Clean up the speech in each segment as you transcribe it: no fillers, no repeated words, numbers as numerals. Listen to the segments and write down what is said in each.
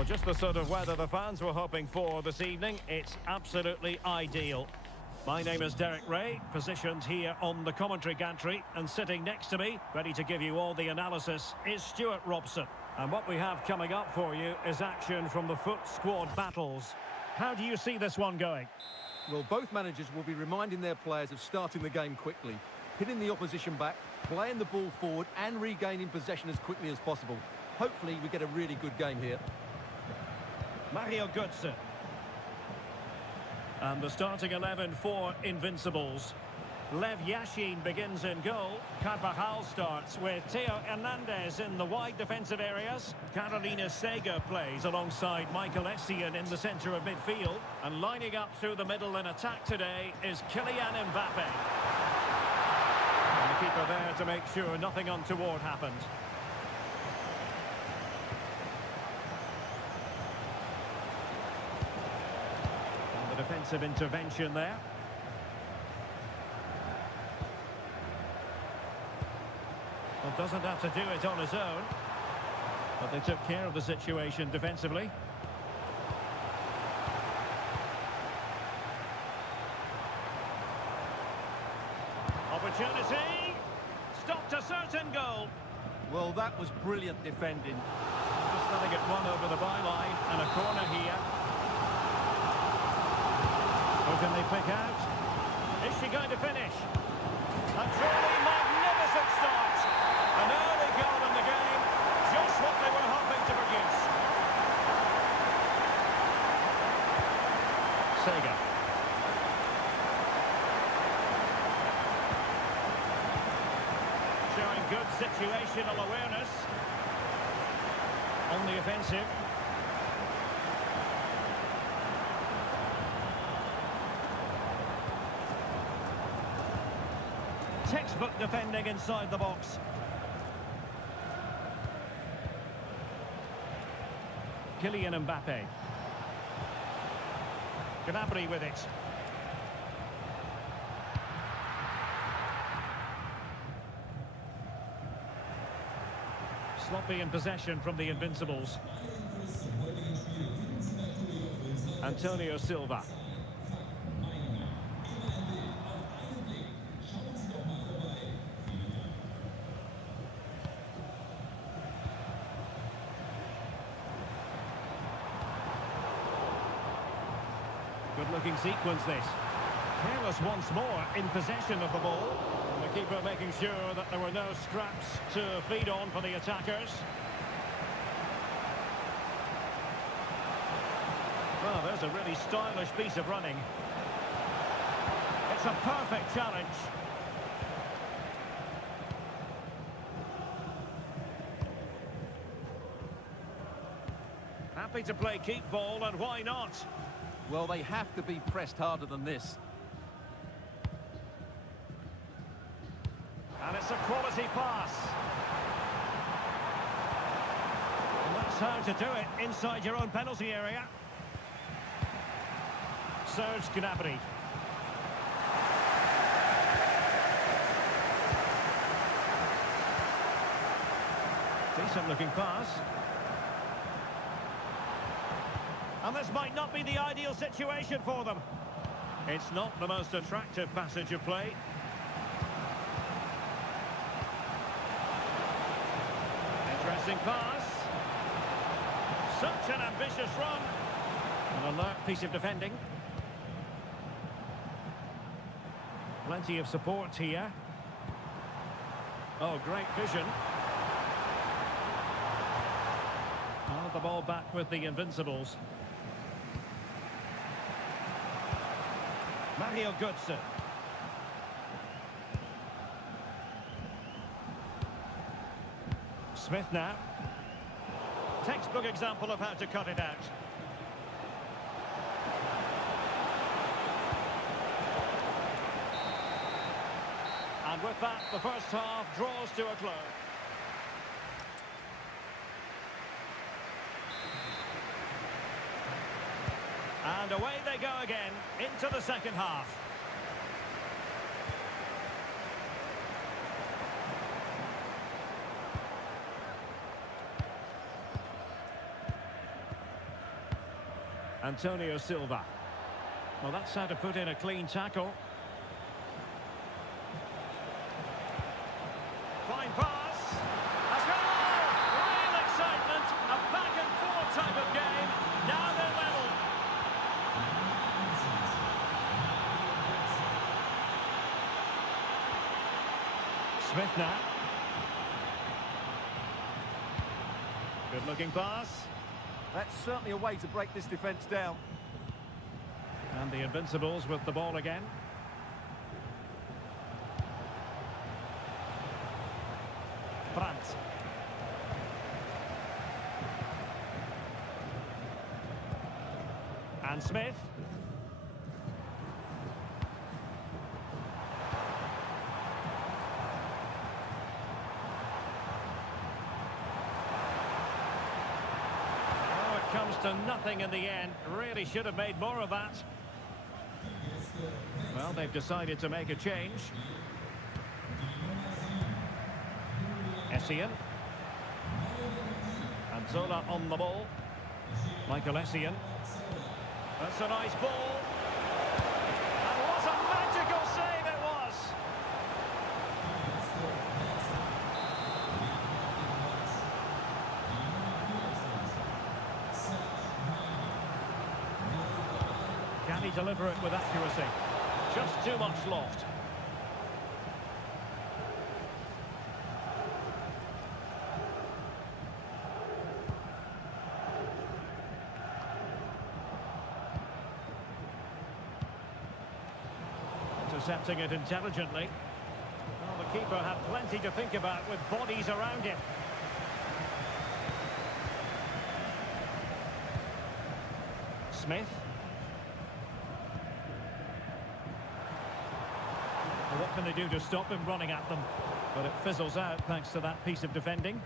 Well, just the sort of weather the fans were hoping for this evening. It's absolutely ideal. My name is Derek Ray, positioned here on the commentary gantry, and sitting next to me, ready to give you all the analysis, is Stuart Robson. And what we have coming up for you is action from the FUT squad battles. How do you see this one going? Well, both managers will be reminding their players of starting the game quickly, hitting the opposition back, playing the ball forward and regaining possession as quickly as possible. Hopefully we get a really good game here. Mario Götze. And the starting 11 for Invincibles. Lev Yashin begins in goal. Carvajal starts with Theo Hernandez in the wide defensive areas. Carolina Sega plays alongside Michael Essien in the centre of midfield. And lining up through the middle in attack today is Kylian Mbappe. And the keeper there to make sure nothing untoward happened. And the defensive intervention there. Well, doesn't have to do it on his own. But they took care of the situation defensively. Opportunity! Stopped a certain goal. Well, that was brilliant defending. Just letting it run over the byline, and a corner here. Who can they pick out? Is she going to finish? A truly magnificent start. An early goal in the game, just what they were hoping to produce. Sega. Showing good situational awareness. On the offensive. Textbook defending inside the box. Kylian Mbappe. Gnabry with it. Sloppy in possession from the Invincibles. Antonio Silva. Good-looking sequence, this. Careless once more in possession of the ball. And the keeper making sure that there were no scraps to feed on for the attackers. Well, there's a really stylish piece of running. It's a perfect challenge. Happy to play keep ball, and why not? Well, they have to be pressed harder than this. And it's a quality pass. And that's how to do it inside your own penalty area. Serge Gnabry. Decent looking pass. And this might not be the ideal situation for them. It's not the most attractive passage of play. Interesting pass. Such an ambitious run. An alert piece of defending. Plenty of support here. Oh, great vision. Oh, the ball back with the Invincibles. Mario Götze. Smith now. Textbook example of how to cut it out. And with that, the first half draws to a close. And away they go again into the second half. Antonio Silva. Well, that's how to put in a clean tackle. Fine pass. That's goal! Real excitement. A back and forth type of game. Now they're level. Smith now. Good looking pass. That's certainly a way to break this defence down. And the Invincibles with the ball again. Brandt. And Smith. Oh, it comes to nothing in the end. Really should have made more of that. Well, they've decided to make a change. Essien. And Zola on the ball. Michael Essien. That's a nice ball. And what a magical save it was. Can he deliver it with accuracy? Just too much loft. Intercepting it intelligently. Well, the keeper had plenty to think about with bodies around him. Smith. Well, what can they do to stop him running at them? But it fizzles out thanks to that piece of defending.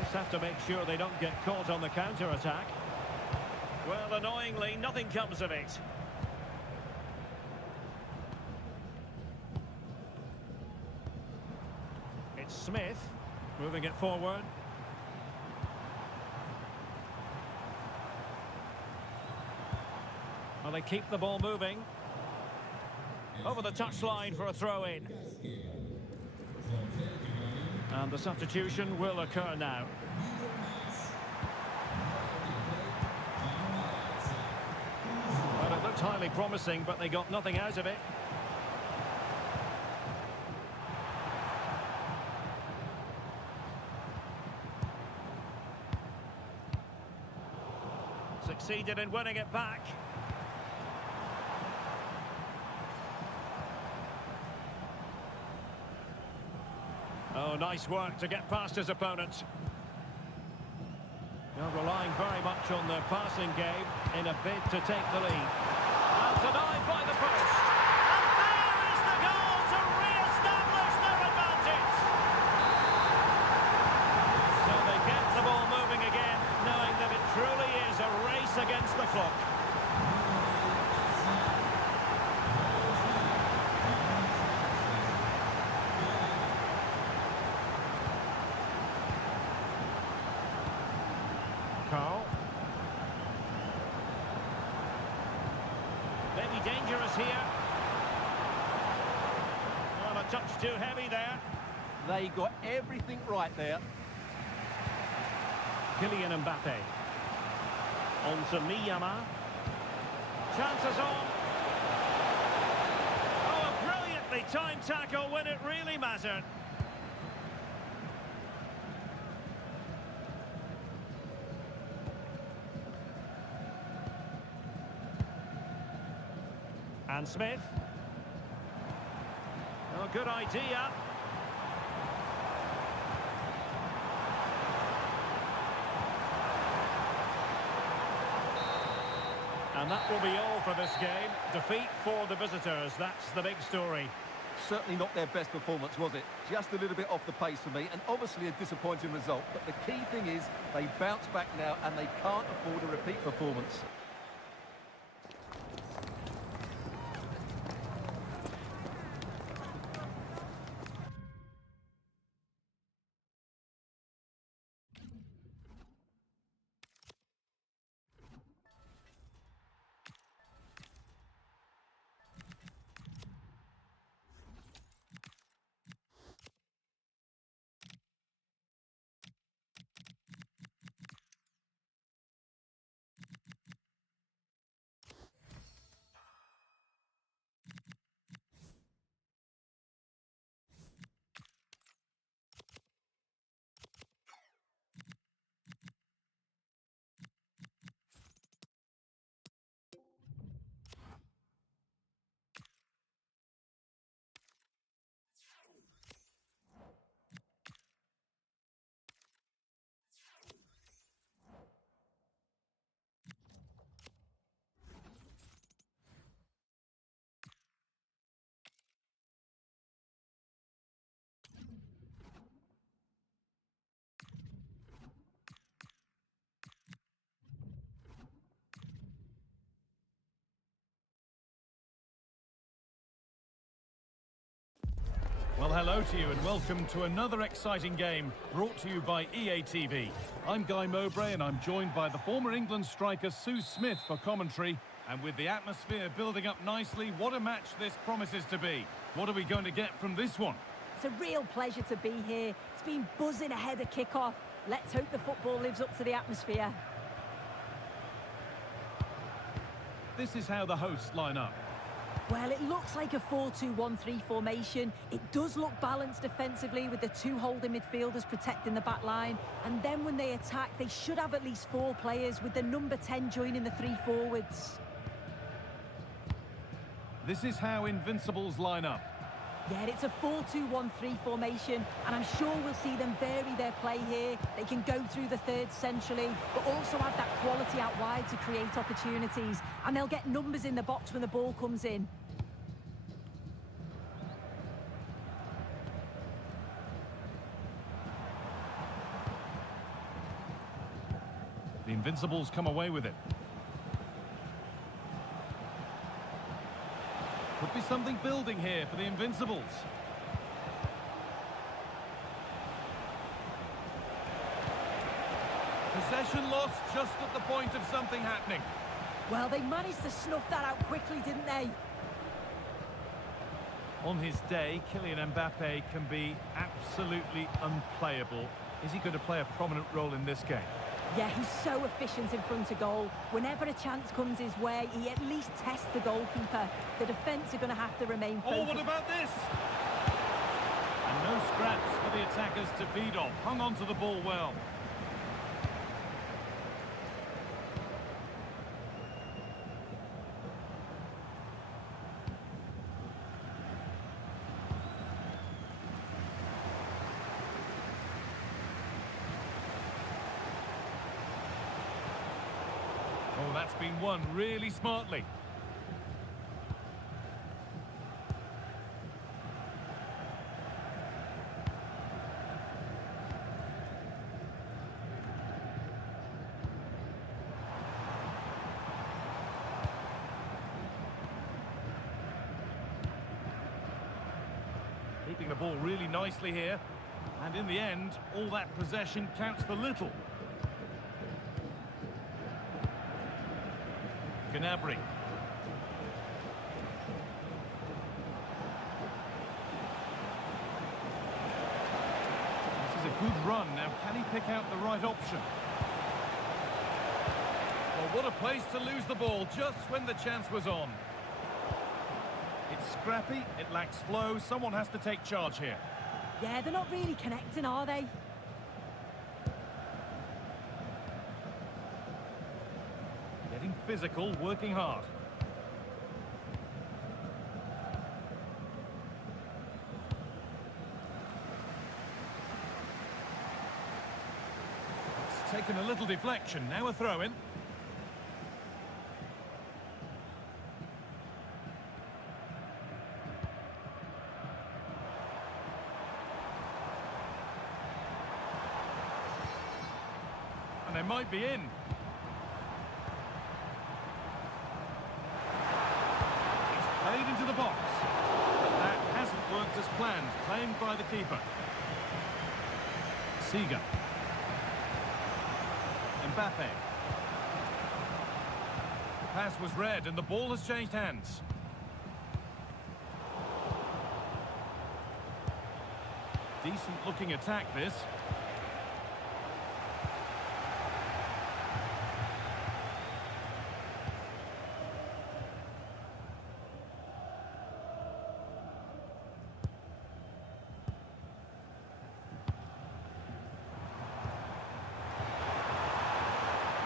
Just have to make sure they don't get caught on the counter-attack. Well, annoyingly, nothing comes of it. It's Smith, moving it forward. Well, they keep the ball moving. Over the touchline for a throw-in. And the substitution will occur now. Well, it looked highly promising, but they got nothing out of it. Succeeded in winning it back. Oh, nice work to get past his opponents. They're relying very much on their passing game in a bid to take the lead. And denied by the post. And there is the goal to re-establish their advantage. So they get the ball moving again, knowing that it truly is a race against the clock. Carl. Maybe dangerous here. Well, a touch too heavy there. They got everything right there. Kylian Mbappe. On to Miyama. Chances on. Oh, a brilliantly timed tackle when it really mattered. And Smith. Oh, good idea. And that will be all for this game. Defeat for the visitors. That's the big story. Certainly not their best performance, was it? Just a little bit off the pace for me, and obviously a disappointing result. But the key thing is they bounce back now, and they can't afford a repeat performance. Well, hello to you and welcome to another exciting game brought to you by EA TV. I'm Guy Mowbray and I'm joined by the former England striker Sue Smith for commentary. And with the atmosphere building up nicely, what a match this promises to be. What are we going to get from this one? It's a real pleasure to be here. It's been buzzing ahead of kick-off. Let's hope the football lives up to the atmosphere. This is how the hosts line up. Well, it looks like a 4-2-1-3 formation. It does look balanced defensively with the two holding midfielders protecting the back line. And then when they attack, they should have at least 4 players with the number 10 joining the 3 forwards. This is how Invincibles line up. Yeah, it's a 4-2-1-3 formation, and I'm sure we'll see them vary their play here. They can go through the third centrally, but also have that quality out wide to create opportunities. And they'll get numbers in the box when the ball comes in. The Invincibles come away with it. Could be something building here for the Invincibles. Possession lost just at the point of something happening. Well, they managed to snuff that out quickly, didn't they? On his day, Kylian Mbappe can be absolutely unplayable. Is he going to play a prominent role in this game? Yeah, he's so efficient in front of goal. Whenever a chance comes his way, he at least tests the goalkeeper. The defence are going to have to remain focused. Oh, what about this? And no scraps for the attackers to feed off. Hung on to the ball well. Oh, that's been won really smartly. Keeping the ball really nicely here. And in the end, all that possession counts for little. Gnabry. This is a good run. Now, can he pick out the right option? Well, what a place to lose the ball just when the chance was on. It's scrappy, it lacks flow. Someone has to take charge here. Yeah, they're not really connecting, are they? Getting physical, working hard. It's taken a little deflection. Now a throw-in. And they might be in. Played into the box. But that hasn't worked as planned. Claimed by the keeper. Seager. Mbappe. The pass was read and the ball has changed hands. Decent looking attack this.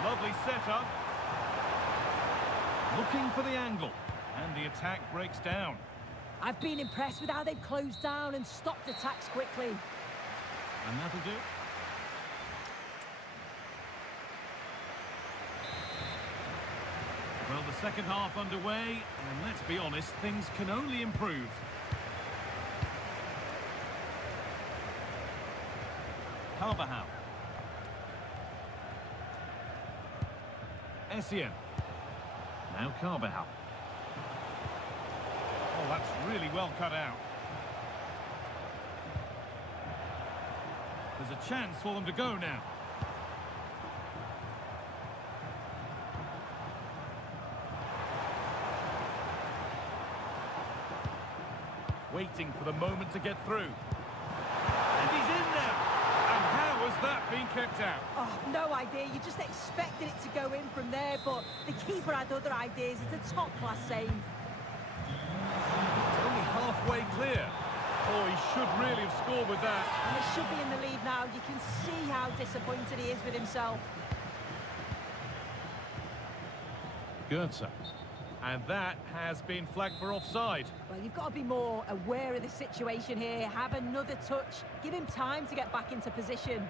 Lovely setup. Looking for the angle. And the attack breaks down. I've been impressed with how they've closed down and stopped attacks quickly. And that'll do. Well, the second half underway, and let's be honest, things can only improve. Carvajal. Essien. Now Carvajal. Oh, that's really well cut out. There's a chance for them to go now. Waiting for the moment to get through. And he's in now. And how has that been kept out? Oh, no idea. You just expected it to go in from there, but the keeper had other ideas. It's a top-class save. It's only halfway clear. Oh, he should really have scored with that. And they should be in the lead now. You can see how disappointed he is with himself. Goetze. And that has been flagged for offside. Well, you've got to be more aware of the situation here. Have another touch. Give him time to get back into position.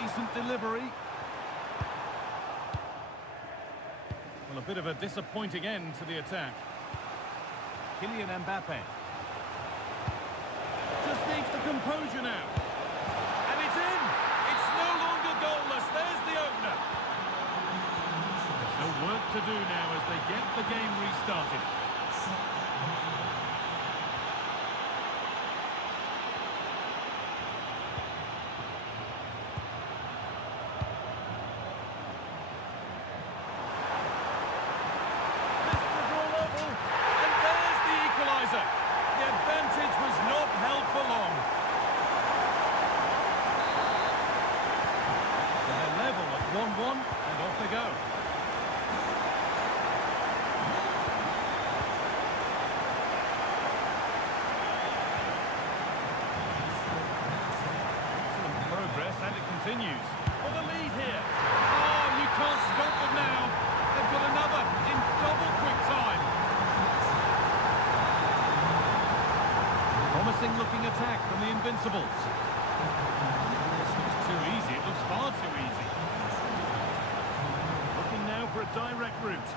Decent delivery. Well, a bit of a disappointing end to the attack. Kylian Mbappe. Just needs the composure now. And it's in! It's no longer goalless. There's the opener. So work to do now as they get the game restarted. Continues for the lead here. Oh, you can't stop them now. They've got another in double quick time. Promising looking attack from the Invincibles. This looks too easy. It looks far too easy. Looking now for a direct route.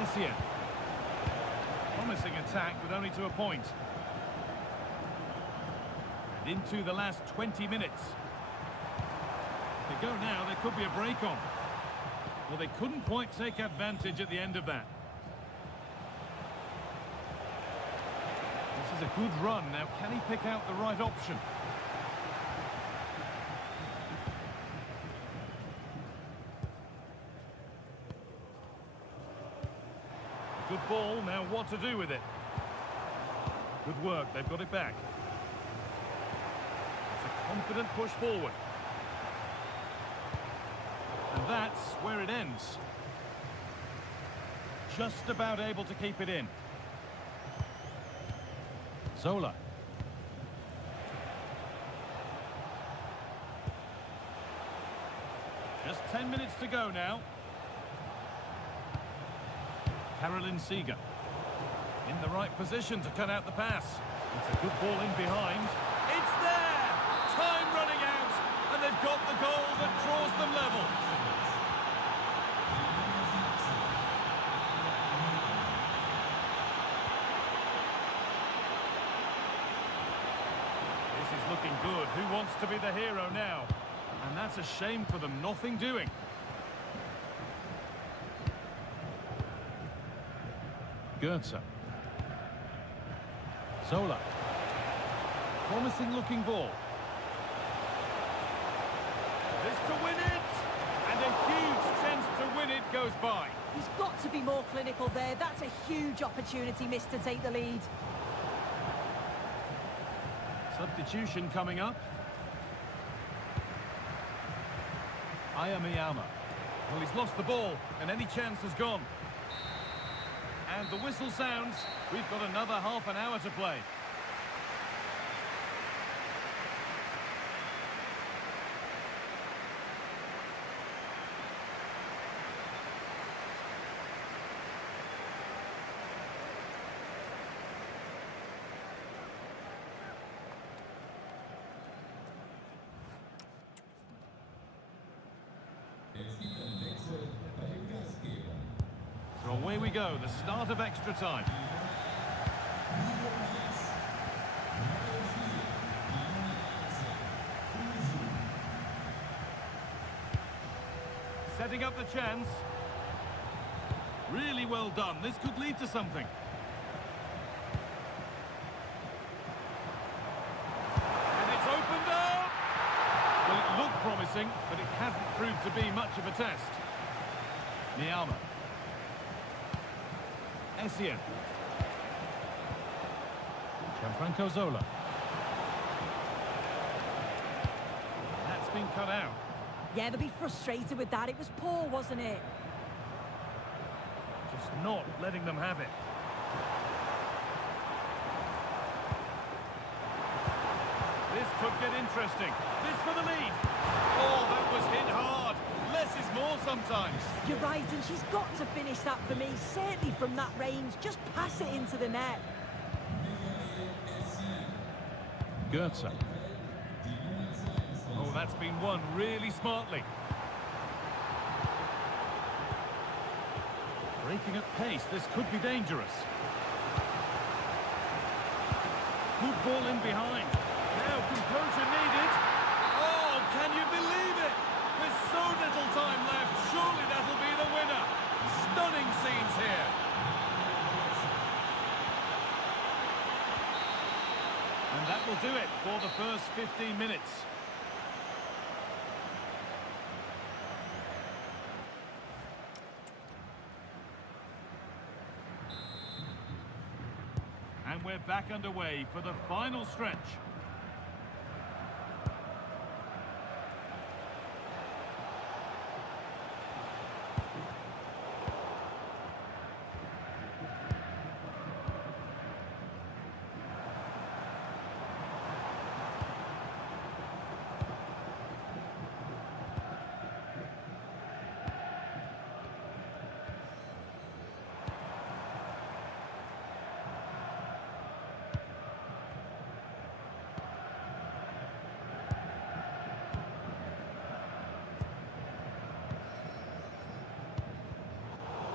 Essien. Promising attack, but only to a point. And into the last 20 minutes. They go now, there could be a break on. Well, they couldn't quite take advantage at the end of that. This is a good run. Now, can he pick out the right option? Good ball, now what to do with it? Good work, they've got it back. It's a confident push forward. And that's where it ends. Just about able to keep it in. Zola. Just 10 minutes to go now. Caroline Seeger in the right position to cut out the pass. It's a good ball in behind. It's there! Time running out, and they've got the goal that draws them level. This is looking good. Who wants to be the hero now? And that's a shame for them, nothing doing. Goetze. Zola. Promising looking ball. This to win it! And a huge chance to win it goes by. He's got to be more clinical there. That's a huge opportunity missed to take the lead. Substitution coming up. Ayamiyama. Well, he's lost the ball, and any chance has gone. And the whistle sounds. We've got another half an hour to play. So away we go, the start of extra time. setting up the chance. Really well done. This could lead to something. And it's opened up! Well, it looked promising, but it hasn't proved to be much of a test. Niama. Essien. Gianfranco Zola. That's been cut out. Yeah, they'll be frustrated with that. It was poor, wasn't it? Just not letting them have it. This could get interesting. This for the lead. Oh, that was hit hard. Less is more sometimes. You're right, and she's got to finish that for me. Certainly from that range. Just pass it into the net. Goetze. Oh, that's been won really smartly. Breaking at pace, this could be dangerous. Good ball in behind. Now composure needed. Oh, can you believe it? With so little time left, surely that'll be the winner. Stunning scenes here. And that will do it for the first 15 minutes. And we're back underway for the final stretch.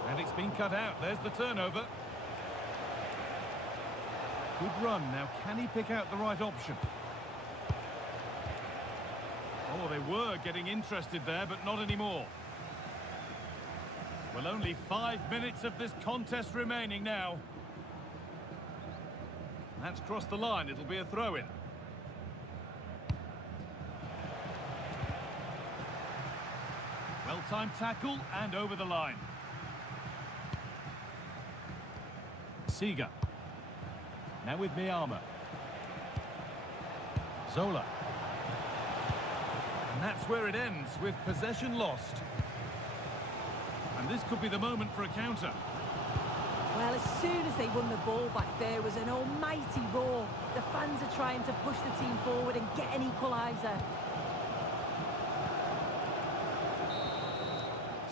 And it's been cut out. There's the turnover. Good run. Now, can he pick out the right option? Oh, they were getting interested there, but not anymore. Well, only 5 minutes of this contest remaining now. That's crossed the line. It'll be a throw-in. Well-timed tackle and over the line. Seeger. Now with Miyama. Zola. And that's where it ends, with possession lost. And this could be the moment for a counter. Well, as soon as they won the ball back, there was an almighty roar. The fans are trying to push the team forward and get an equaliser.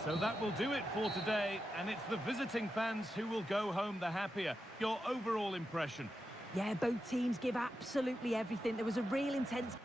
So that will do it for today, and it's the visiting fans who will go home the happier. Your overall impression? Yeah, both teams give absolutely everything. There was a real intense...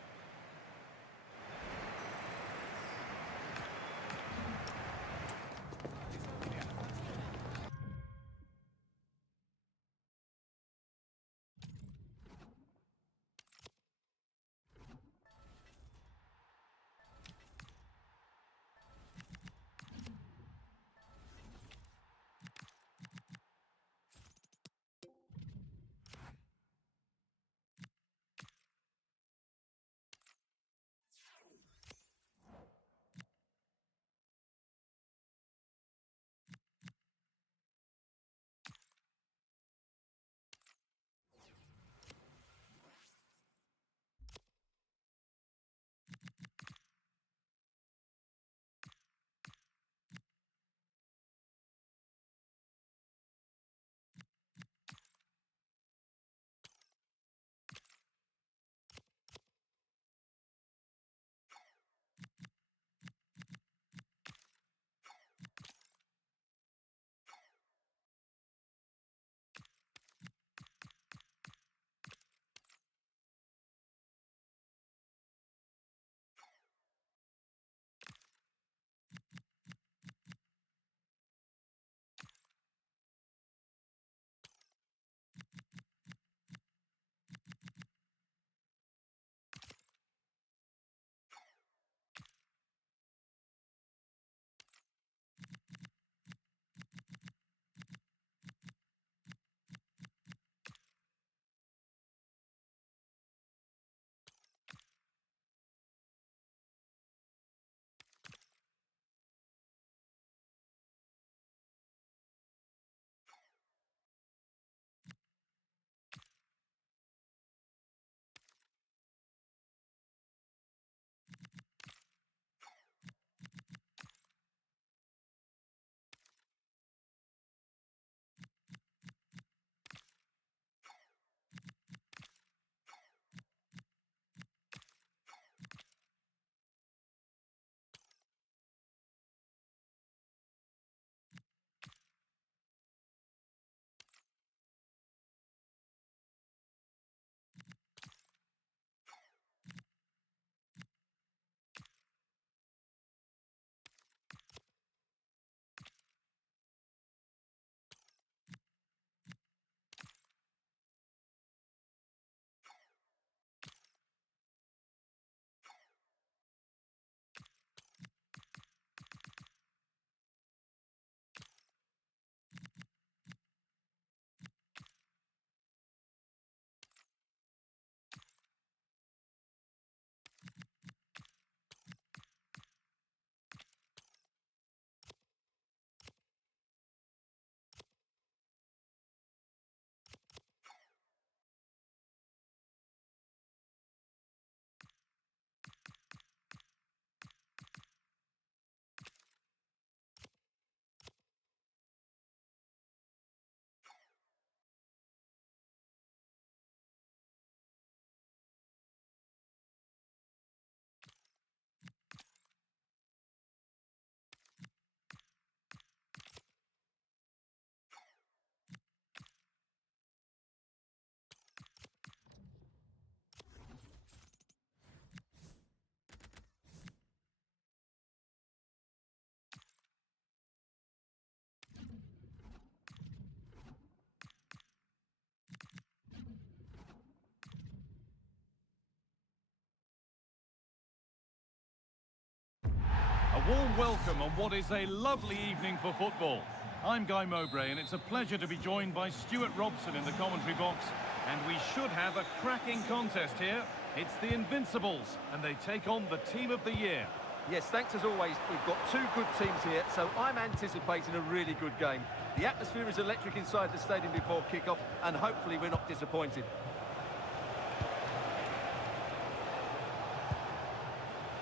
warm welcome on what is a lovely evening for football. I'm Guy Mowbray, and it's a pleasure to be joined by Stuart Robson in the commentary box. And we should have a cracking contest here. It's the Invincibles, and they take on the team of the year. Yes, thanks as always. We've got two good teams here, so I'm anticipating a really good game. The atmosphere is electric inside the stadium before kick-off, and hopefully we're not disappointed.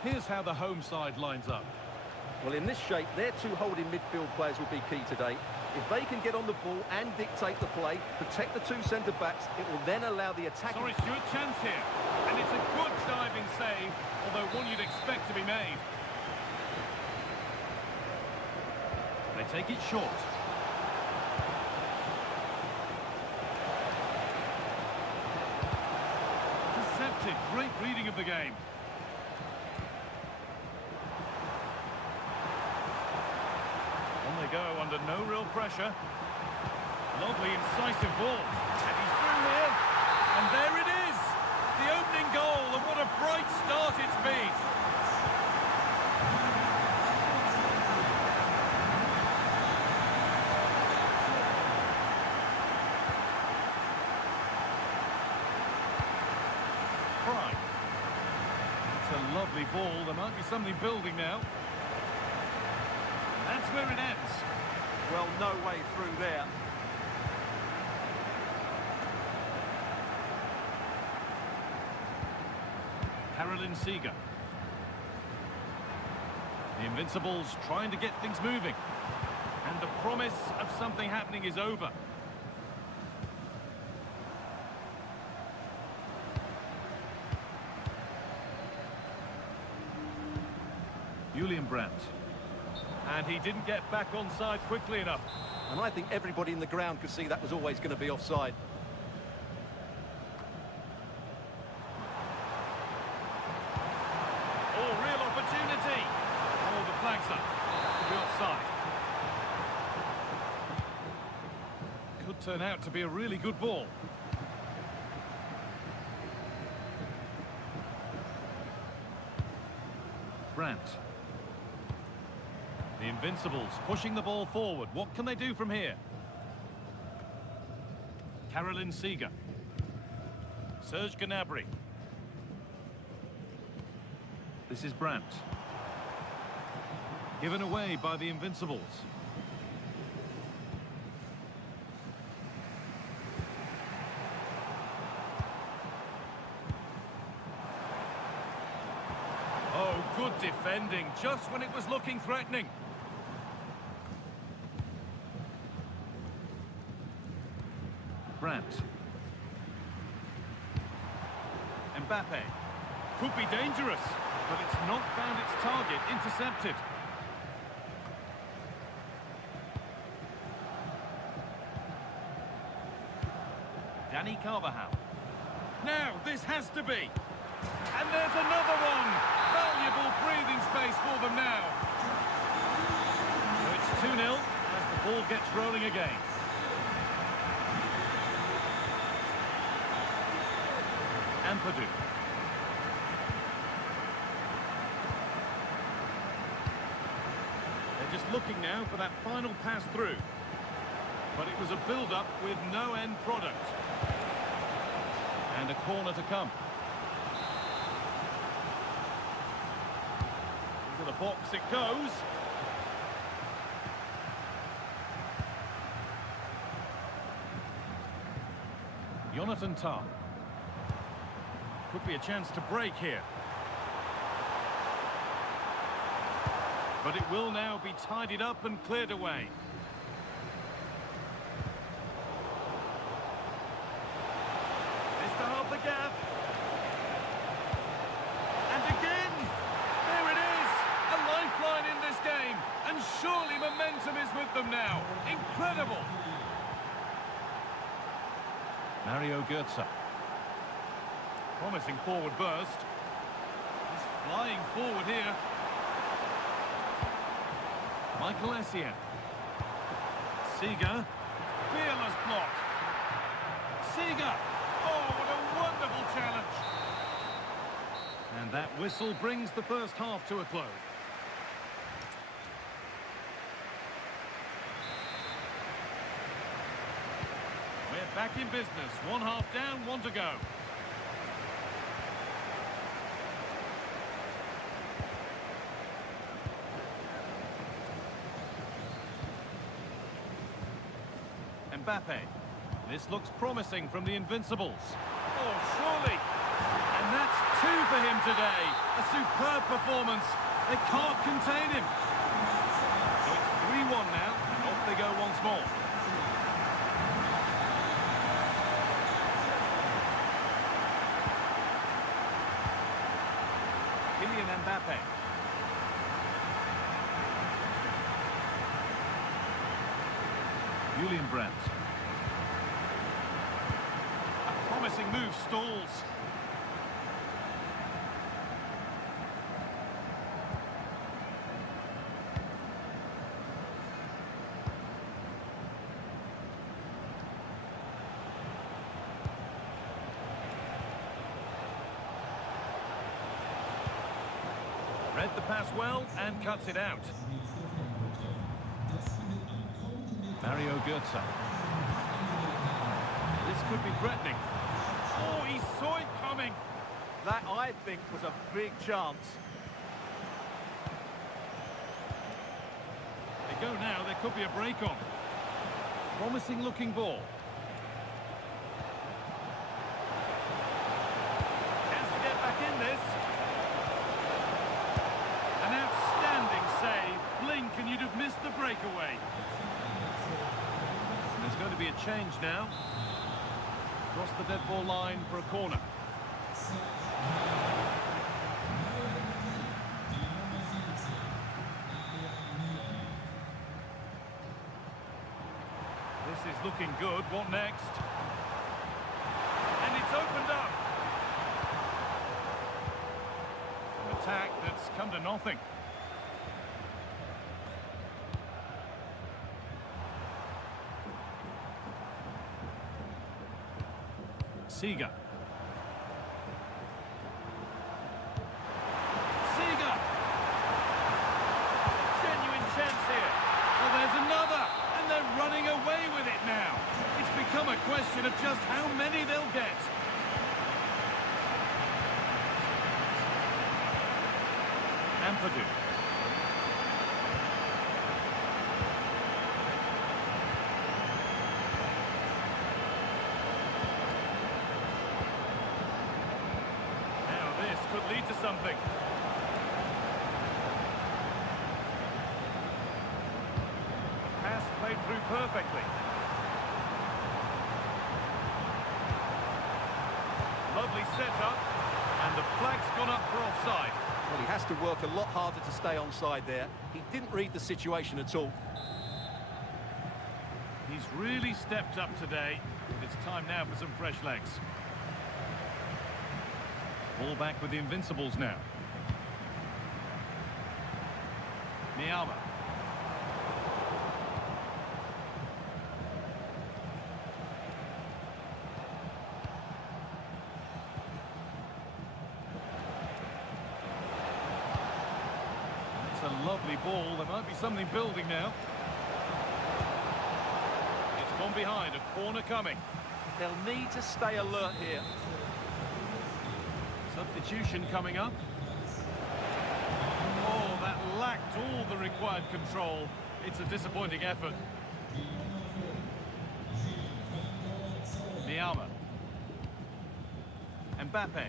Here's how the home side lines up. Well, in this shape, their two holding midfield players will be key today. If they can get on the ball and dictate the play, protect the two centre-backs, it will then allow the attack... Sorry, Stuart, chance here. And it's a good diving save, although one you'd expect to be made. They take it short. Deceptive, great reading of the game. Go under no real pressure. Lovely incisive ball, and he's through here, and there it is, the opening goal, and what a bright start it's been. Fry. It's a lovely ball. There might be something building now. That's where it ends. Well, no way through there. Caroline Seeger. The Invincibles trying to get things moving. And the promise of something happening is over. Julian Brandt. And he didn't get back onside quickly enough. And I think everybody in the ground could see that was always going to be offside. Oh, real opportunity. Oh, the flag's up. Could be offside. Could turn out to be a really good ball. Brandt. The Invincibles pushing the ball forward. What can they do from here? Caroline Seeger. Serge Gnabry. This is Brandt. Given away by the Invincibles. Oh, good defending, just when it was looking threatening. Brandt. Mbappe. Could be dangerous, but it's not found its target. Intercepted. Danny Carvajal. Now, this has to be. And there's another one. Valuable breathing space for them now. So it's 2-0 as the ball gets rolling again. Ampadu. They're just looking now for that final pass through. But it was a build-up with no end product. And a corner to come. Into the box it goes. Jonathan Tah. Could be a chance to break here. But it will now be tidied up and cleared away. This to half the gap. And again, there it is. A lifeline in this game. And surely momentum is with them now. Incredible. Mario Götze. Promising forward burst. He's flying forward here. Michael Essien. Seeger. Fearless block. Seeger. Oh, what a wonderful challenge. And that whistle brings the first half to a close. Back in business. One half down, one to go. Mbappe. This looks promising from the Invincibles. Oh, surely. And that's two for him today. A superb performance. They can't contain him. So it's 3-1 now, and off they go once more. Kylian Mbappe. Julian Brandt. A promising move stalls. Read the pass well and cuts it out. Mario Götze. This could be threatening. Oh, he saw it coming. That, I think, was a big chance. They go now, there could be a break on. Promising looking ball. Chance to get back in this. An outstanding save. Blink and you'd have missed the breakaway. There's going to be a change now. Across the dead ball line for a corner. This is looking good. What next? And it's opened up. An attack that's come to nothing. Seeger. Seeger! Genuine chance here. Well, there's another, and they're running away with it now. It's become a question of just how many they'll get. Ampadu. Could lead to something. The pass played through perfectly. Lovely setup, and the flag's gone up for offside. Well, he has to work a lot harder to stay onside there. He didn't read the situation at all. He's really stepped up today. It's time now for some fresh legs. Ball back with the Invincibles now. Miama. It's a lovely ball. There might be something building now. It's gone behind. A corner coming. They'll need to stay alert here. Substitution coming up. Oh, that lacked all the required control. It's a disappointing effort. Miama. Mbappe.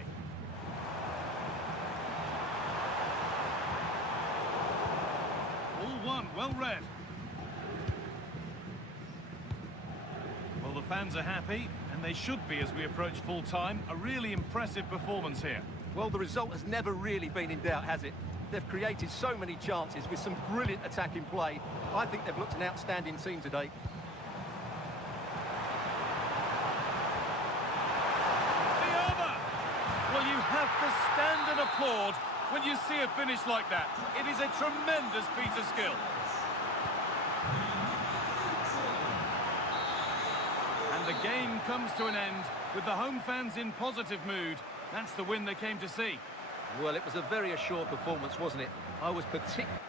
All one, well read. Well, the fans are happy, and they should be as we approach full time. A really impressive performance here. Well, the result has never really been in doubt, has it? They've created so many chances with some brilliant attacking play. I think they've looked an outstanding team today. Well, you have to stand and applaud when you see a finish like that. It is a tremendous piece of skill. And the game comes to an end with the home fans in positive mood. That's the win they came to see. Well, it was a very assured performance, wasn't it? I was particularly...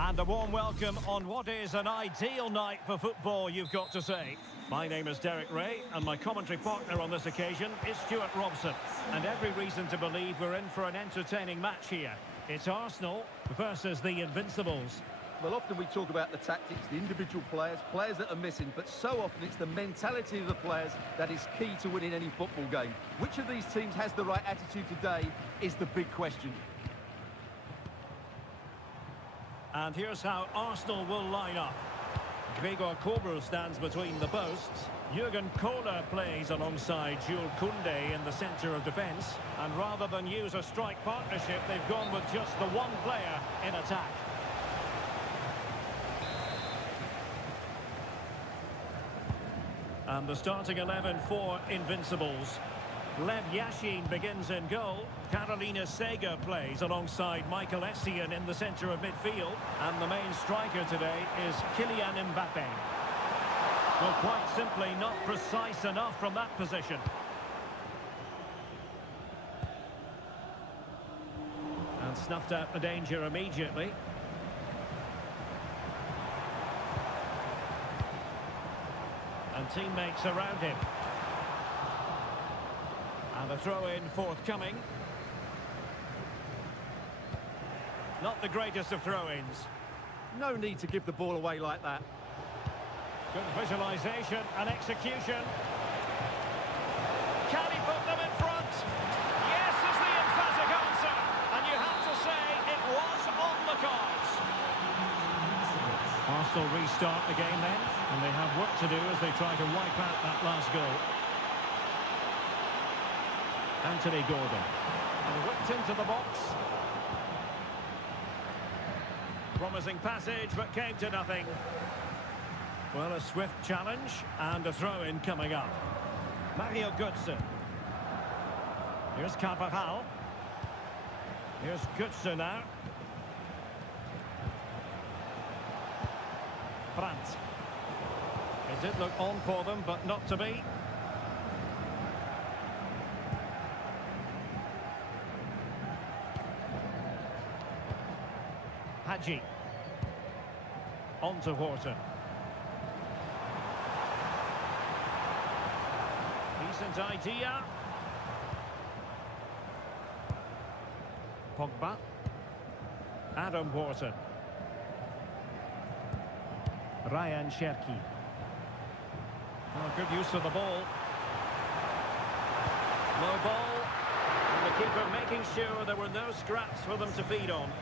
And a warm welcome on what is an ideal night for football, you've got to say. My name is Derek Ray, and my commentary partner on this occasion is Stuart Robson. And every reason to believe we're in for an entertaining match here. It's Arsenal versus the Invincibles. Well, often we talk about the tactics, the individual players that are missing, but so often it's the mentality of the players that is key to winning any football game. Which of these teams has the right attitude today is the big question. And here's how Arsenal will line up. Gregor Kobel stands between the posts. Jurgen Kohler plays alongside Jules Koundé in the centre of defence. And rather than use a strike partnership, they've gone with just the one player in attack. And the starting 11 for Invincibles. Lev Yashin begins in goal. Carolina Sega plays alongside Michael Essien in the centre of midfield. And the main striker today is Kylian Mbappe. Well, quite simply not precise enough from that position. And snuffed out the danger immediately. And teammates around him. And a throw-in forthcoming. Not the greatest of throw-ins. No need to give the ball away like that. Good visualisation and execution. Can he put them in front? Yes is the emphatic answer. And you have to say it was on the cards. Arsenal restart the game then. And they have work to do as they try to wipe out that last goal. Anthony Gordon. And whipped into the box. Promising passage, but came to nothing. Well, a swift challenge and a throw-in coming up. Mario Götze. Here's Carvajal. Here's Götze now. Brandt. It did look on for them, but not to be. Hadji. On to Horton. Decent idea. Pogba. Adam Horton. Ryan Cherki. Oh, good use of the ball. Low ball. And the keeper making sure there were no scraps for them to feed on.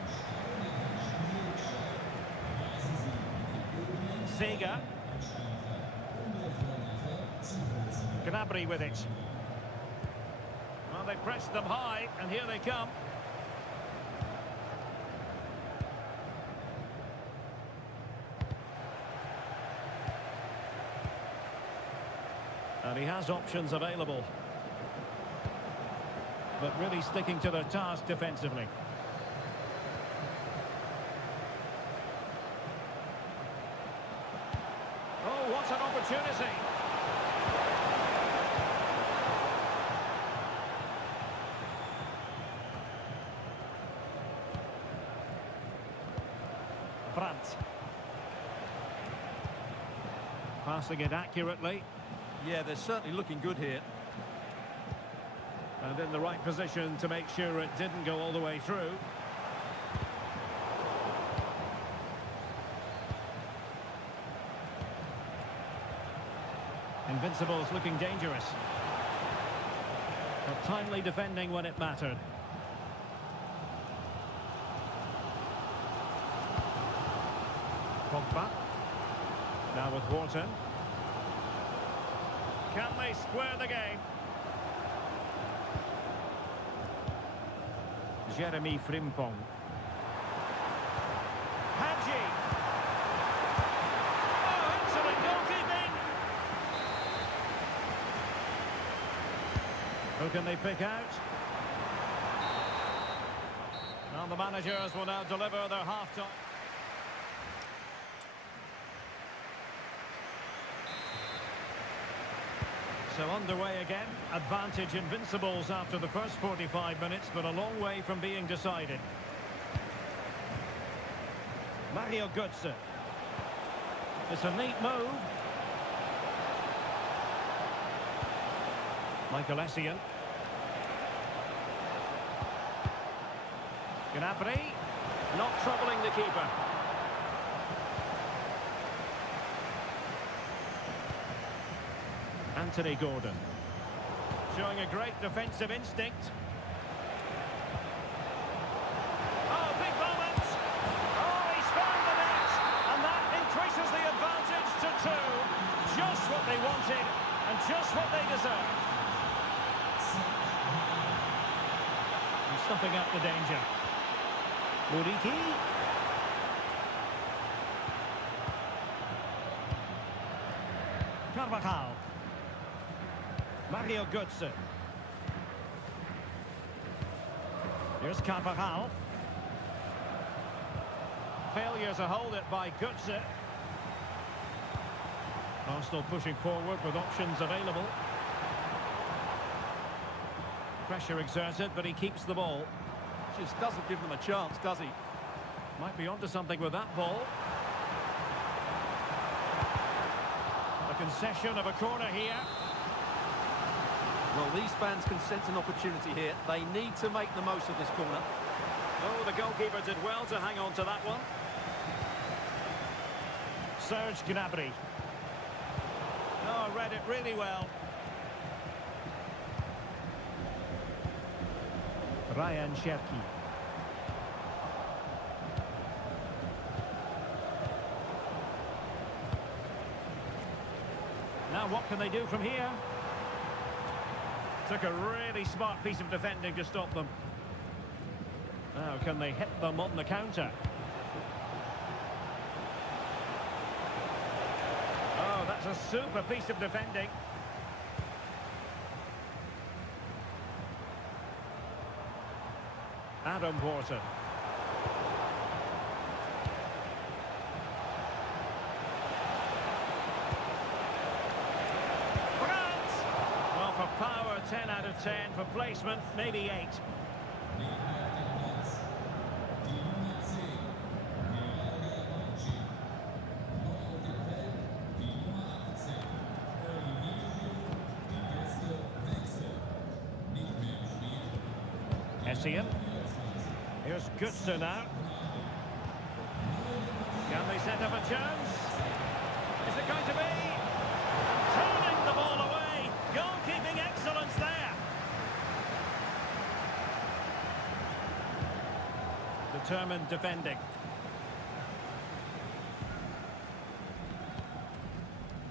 Sega. Gnabry with it. Well, they pressed them high, and here they come. And he has options available. But really sticking to their task defensively. Oh, what an opportunity! Brandt. Passing it accurately. Yeah, they're certainly looking good here. And in the right position to make sure it didn't go all the way through. Invincibles looking dangerous. But timely defending when it mattered. Pogba. Now with Wharton. Can they square the game? Jeremy Frimpong. Hadji. Oh, excellent goalkeeping. Who can they pick out? Well, the managers will now deliver their half-time. So underway again. Advantage Invincibles after the first 45 minutes, but a long way from being decided. Mario Götze. It's a neat move. Michael Essien. Gnabry. Not troubling the keeper. Anthony Gordon. Showing a great defensive instinct. Oh, big moment! Oh, he's found the net! And that increases the advantage to 2. Just what they wanted, and just what they deserved. And stuffing up the danger. Muriqi. Carvajal. Mario Götze. Here's Carvajal. Failure to hold it by Götze. Arsenal pushing forward with options available. Pressure exerted, but he keeps the ball. Just doesn't give them a chance, does he? Might be onto something with that ball. A concession of a corner here. Well, these fans can sense an opportunity here. They need to make the most of this corner. Oh, the goalkeeper did well to hang on to that one. Serge Gnabry. Oh, read it really well. Ryan Cherki. Now what can they do from here? Took a really smart piece of defending to stop them. Now can they hit them on the counter? Oh, that's a super piece of defending. Adam Wharton. Grant! Well, for power, 10 out of 10. For placement, maybe 8. Essien. Here's Götze now. Can they set up a chance? Is it going to be? Turning the ball away. Goalkeeping excellence there. Determined defending.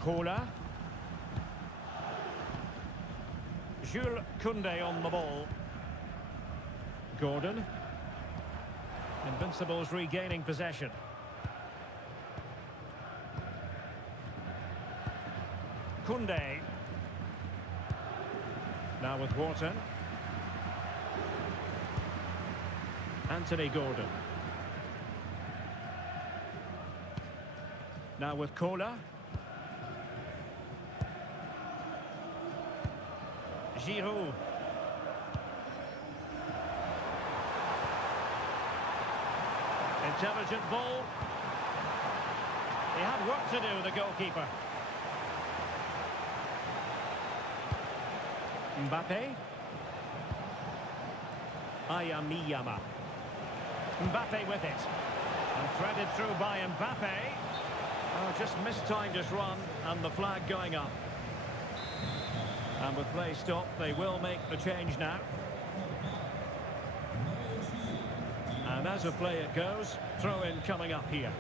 Kola. Jules Koundé on the ball. Gordon. Invincibles regaining possession. Koundé. Now with Wharton. Anthony Gordon. Now with Kola. Giroud. Intelligent ball. He had work to do, the goalkeeper. Mbappe. Ayamiyama. Mbappe with it. And threaded through by Mbappe. Oh, just mistimed his run, and the flag going up. And with play stopped, they will make the change now. And as a play it goes, throw-in coming up here.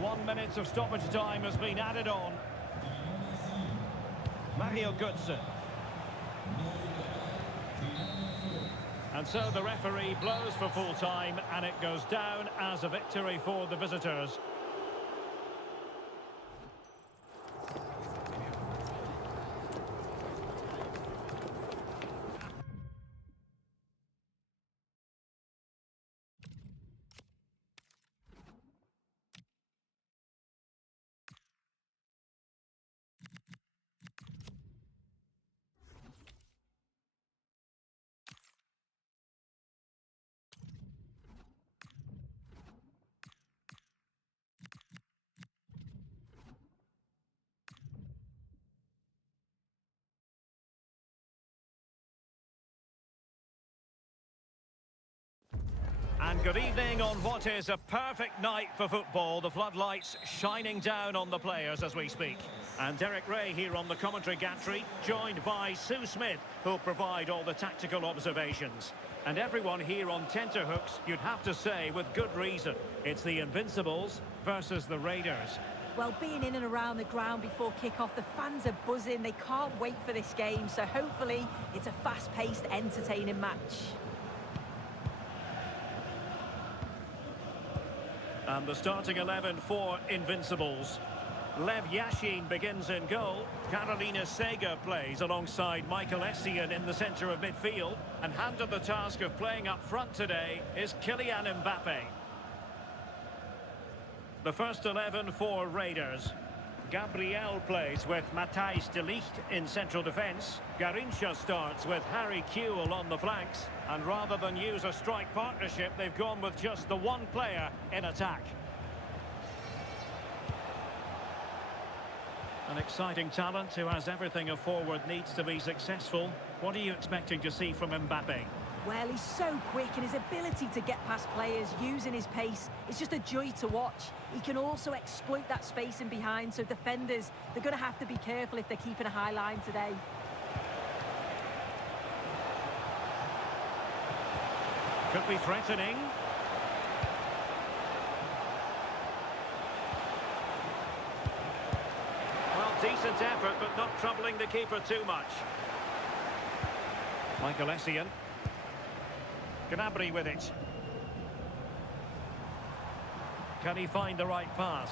1 minute of stoppage time has been added on. Mario Götze. And so the referee blows for full time, and it goes down as a victory for the visitors. Good evening on what is a perfect night for football. The floodlights shining down on the players as we speak. And Derek Ray here on the commentary gantry, joined by Sue Smith, who'll provide all the tactical observations. And everyone here on tenterhooks, you'd have to say, with good reason. It's the Invincibles versus the Raiders. Well, being in and around the ground before kick-off, the fans are buzzing. They can't wait for this game, so hopefully it's a fast-paced, entertaining match. And the starting 11 for Invincibles. Lev Yashin begins in goal. Carolina Sega plays alongside Michael Essien in the centre of midfield. And handed the task of playing up front today is Kylian Mbappe. The first 11 for Raiders. Gabriel plays with Matthijs de Ligt in central defence. Garrincha starts with Harry Kewell on the flanks. And rather than use a strike partnership, they've gone with just the one player in attack. An exciting talent who has everything a forward needs to be successful. What are you expecting to see from Mbappe? Well, he's so quick, and his ability to get past players using his pace is just a joy to watch. He can also exploit that space in behind, so defenders, they're going to have to be careful if they're keeping a high line today. Could be threatening. Well, decent effort, but not troubling the keeper too much. Michael Essien. Gnabry with it. Can he find the right pass?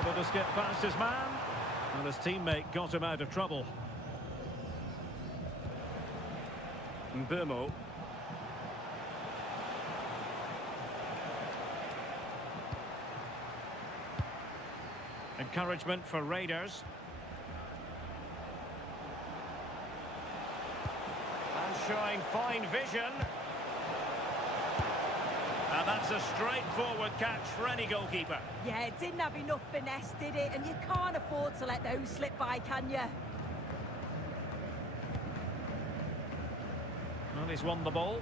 Able to skip past his man. And his teammate got him out of trouble. Mbeumo. Encouragement for Raiders. And showing fine vision. And that's a straightforward catch for any goalkeeper. Yeah, it didn't have enough finesse, did it? And you can't afford to let those slip by, can you? Well, he's won the ball.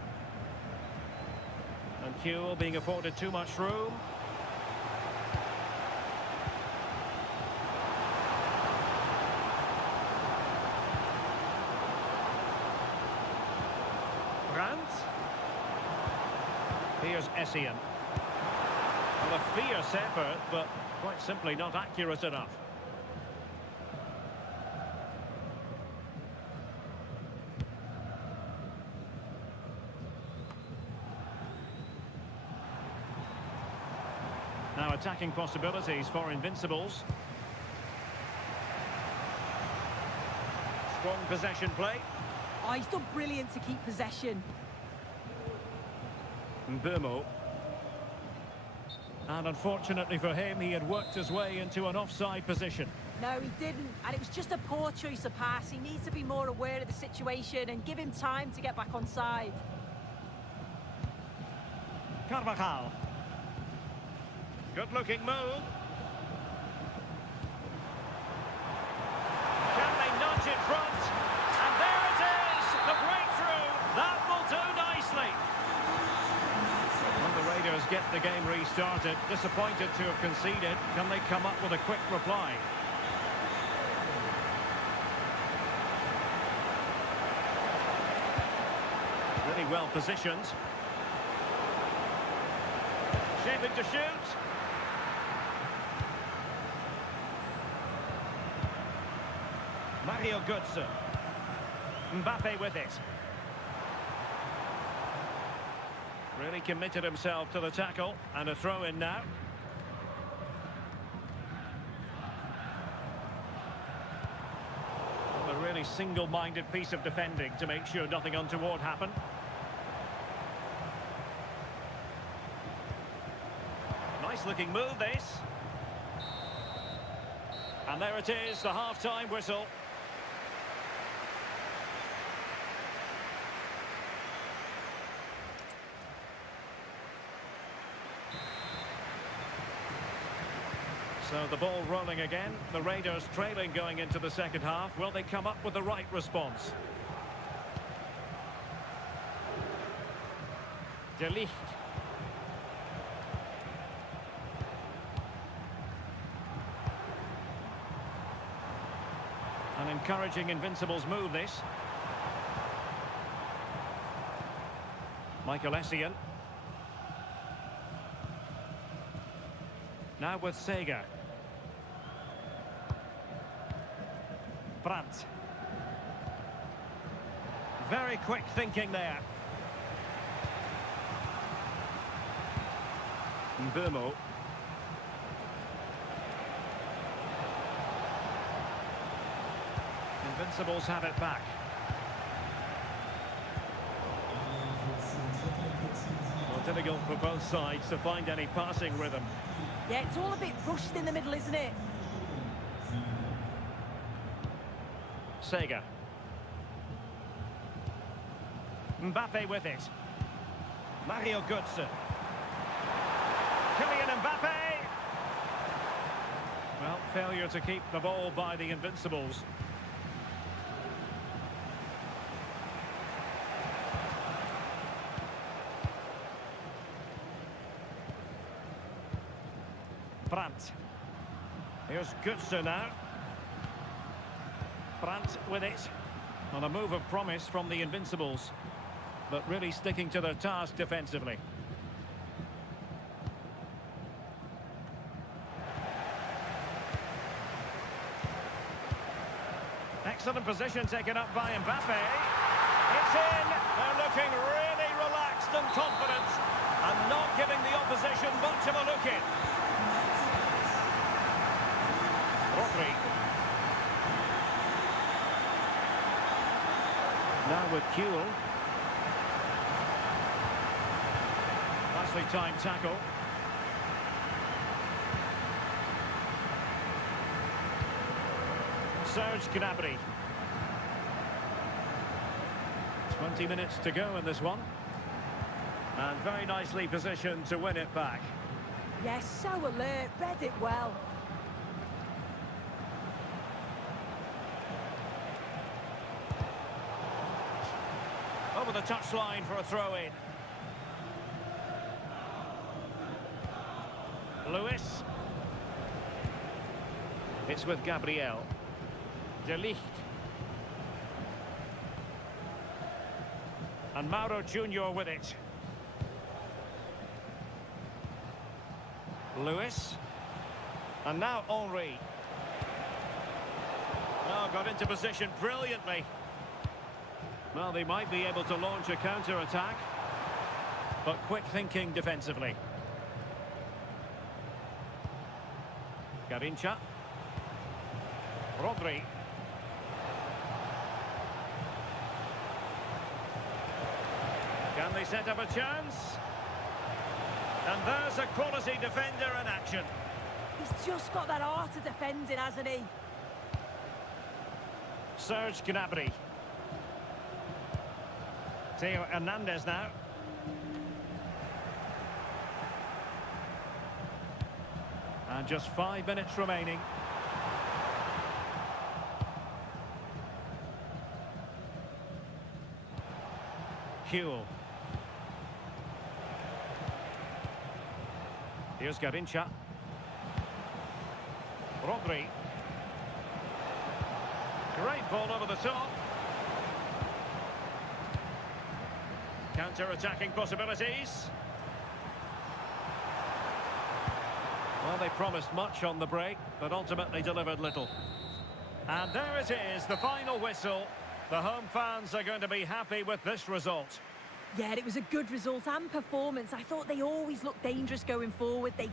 And Kewell being afforded too much room. Brandt. Here's Essien. Well, a fierce effort, but quite simply not accurate enough. Now attacking possibilities for Invincibles. Strong possession play. Oh, he's done brilliant to keep possession. Mbeumo. And unfortunately for him, he had worked his way into an offside position. No, he didn't. And it was just a poor choice of pass. He needs to be more aware of the situation and give him time to get back on side. Carvajal. Good-looking move. Can they nudge in front? And there it is! The breakthrough! That will do nicely! When the Raiders get the game restarted, disappointed to have conceded, can they come up with a quick reply? Really well positioned. Shaping to shoot. Mario Götze. Mbappe with it. Really committed himself to the tackle, and a throw in now. A really single-minded piece of defending to make sure nothing untoward happened. Nice looking move, this. And there it is, the half-time whistle. So the ball rolling again. The Raiders trailing going into the second half. Will they come up with the right response? De Ligt. An encouraging Invincibles move, this. Michael Essien. Now with Sega. Brandt. Very quick thinking there. Burmo. Invincibles have it back. Well, difficult for both sides to find any passing rhythm. Yeah, it's all a bit rushed in the middle, isn't it? Sega. Mbappe with it. Mario Götze. Kylian Mbappe! Well, failure to keep the ball by the Invincibles. Brandt. Here's Götze now. Brandt with it. On a move of promise from the Invincibles, but really sticking to their task defensively. Excellent position taken up by Mbappe. It's in. They're looking really relaxed and confident and not giving the opposition much of a look in. Rodri. Now with Kuhl. Nicely timed tackle. Serge Gnabry. 20 minutes to go in this one. And very nicely positioned to win it back. Yes, so alert, read it well. Over the touchline for a throw-in. Lewis. It's with Gabriel. De Ligt. And Mauro Junior with it. Lewis. And now Henry. Oh, got into position brilliantly. Well, they might be able to launch a counter-attack, but quick thinking defensively. Garincha. Rodri. Can they set up a chance? And there's a quality defender in action. He's just got that art of defending, hasn't he? Serge Gnabry. Theo Hernandez now. And just 5 minutes remaining. Kuhl. Here's Garincha. Rodri. Great ball over the top. Counter-attacking possibilities. Well, they promised much on the break, but ultimately delivered little. And there it is, the final whistle. The home fans are going to be happy with this result. Yeah, it was a good result and performance. I thought they always looked dangerous going forward. They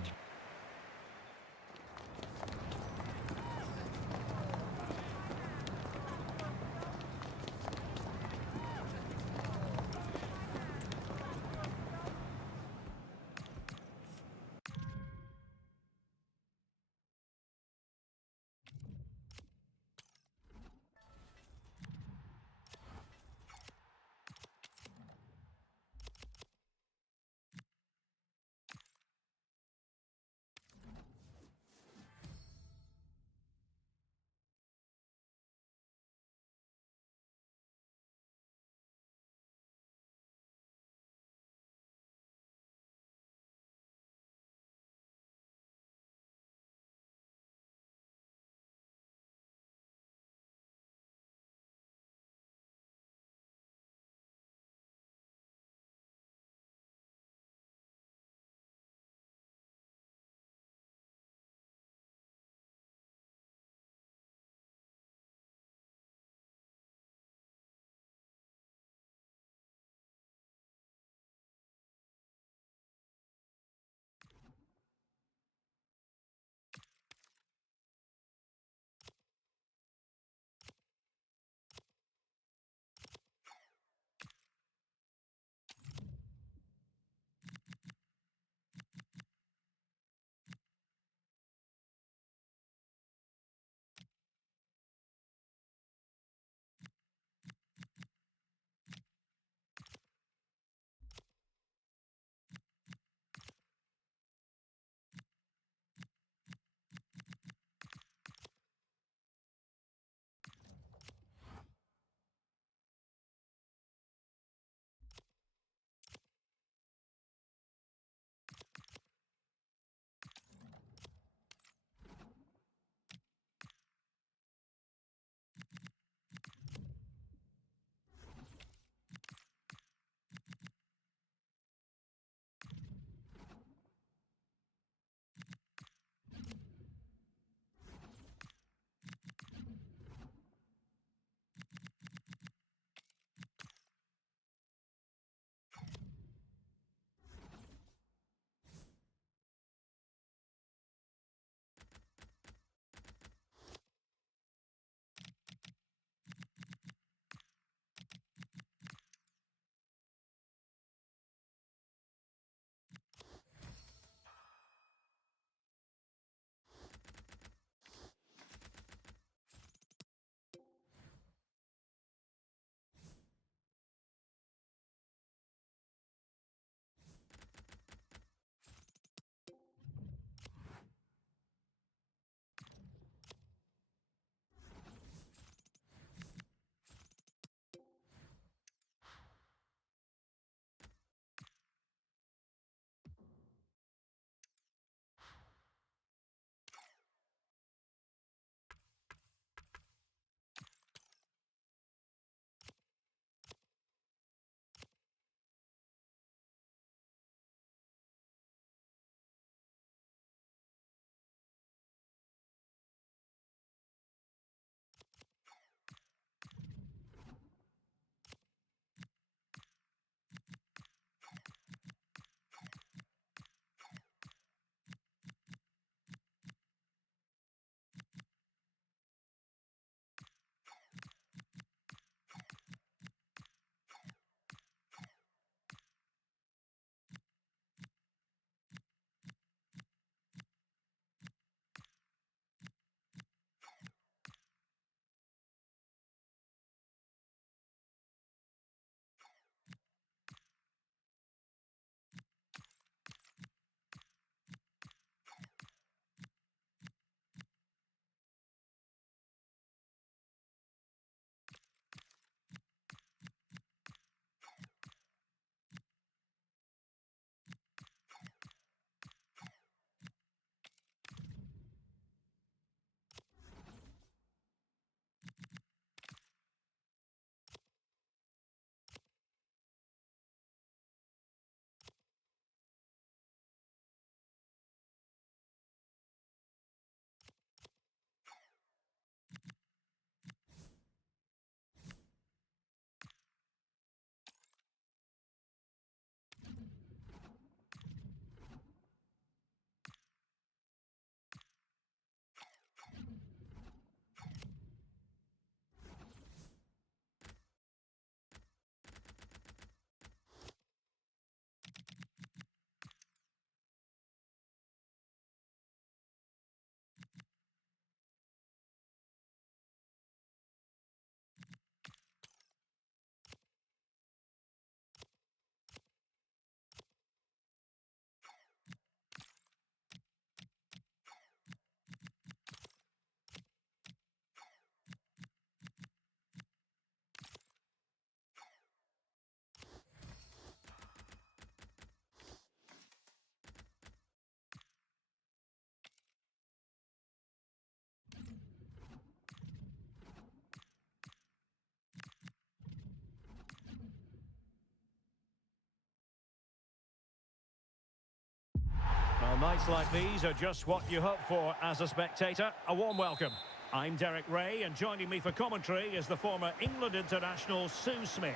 Nights like these are just what you hope for as a spectator. A warm welcome. I'm Derek Ray, and joining me for commentary is the former England international Sue Smith.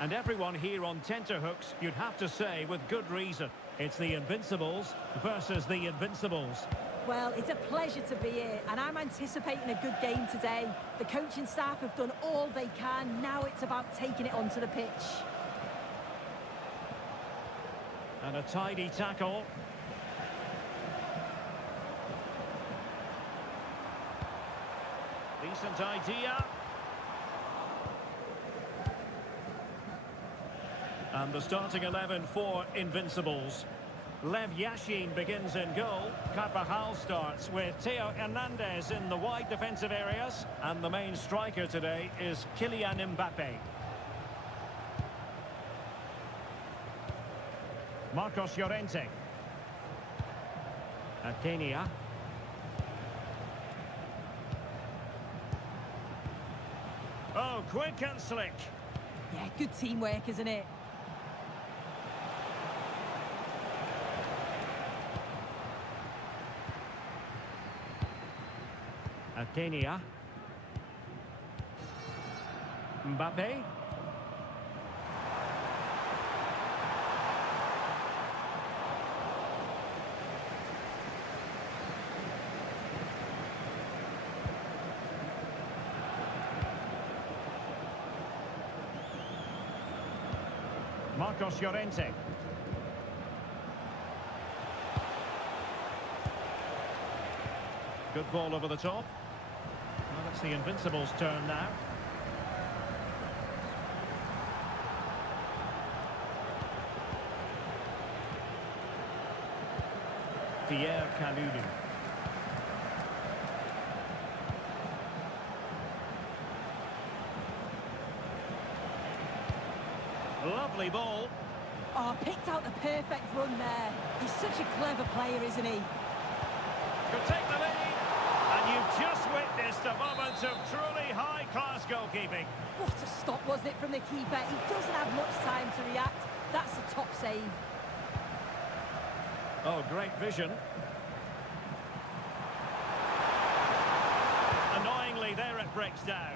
And everyone here on tenterhooks, you'd have to say with good reason. It's the Invincibles versus the Invincibles. Well, it's a pleasure to be here, and I'm anticipating a good game today. The coaching staff have done all they can. Now it's about taking it onto the pitch. And a tidy tackle. Decent idea. And the starting 11 for Invincibles. Lev Yashin begins in goal. Carvajal starts with Theo Hernandez in the wide defensive areas. And the main striker today is Kylian Mbappe. Marcos Llorente. Kenya. Oh, quick and slick. Yeah, good teamwork, isn't it? Kenya. Mbappe. Marcos Llorente. Good ball over the top. Well, it's the Invincibles' turn now. Pierre Kalulu. Lovely ball. Oh, picked out the perfect run there. He's such a clever player, isn't he? Could take the lead. And you've just witnessed a moment of truly high-class goalkeeping. What a stop, wasn't it, from the keeper? He doesn't have much time to react. That's a top save. Oh, great vision. Annoyingly, there it breaks down.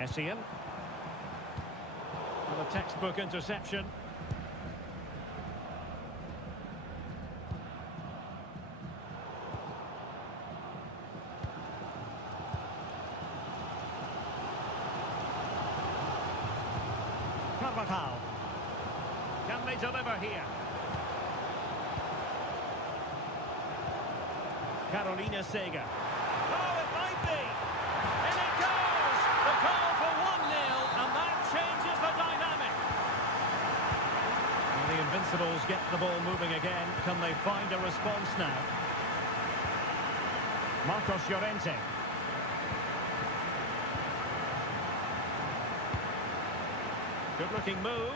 Essien. Well, a textbook interception. Carvajal. Can they deliver here? Carolina Sega. Oh, it might be! And it goes! The goal for 1-0, and that changes the dynamic. And the Invincibles get the ball moving again. Can they find a response now? Marcos Llorente. Good-looking move.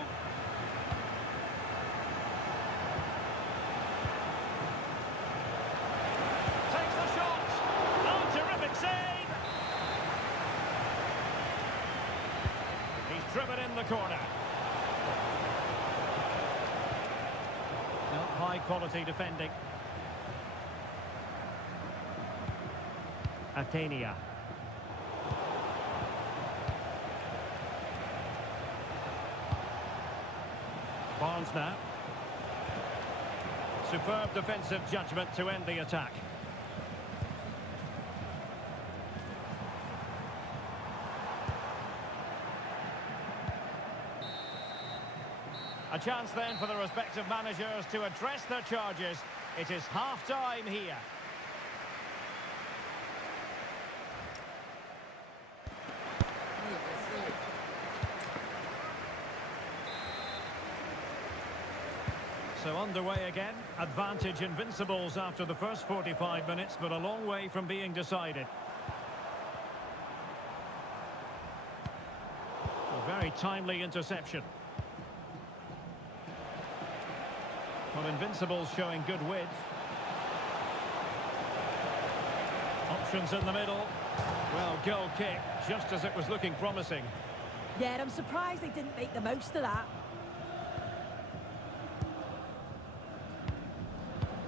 Takes the shot. Oh, terrific save. He's driven in the corner. Not high-quality defending. Kenya. Barnes now. Superb defensive judgment to end the attack. A chance then for the respective managers to address their charges. It is half-time here. So underway again. Advantage Invincibles after the first 45 minutes, but a long way from being decided. A very timely interception. Well, Invincibles showing good width. Options in the middle. Well, goal kick, just as it was looking promising. Yeah, I'm surprised they didn't make the most of that.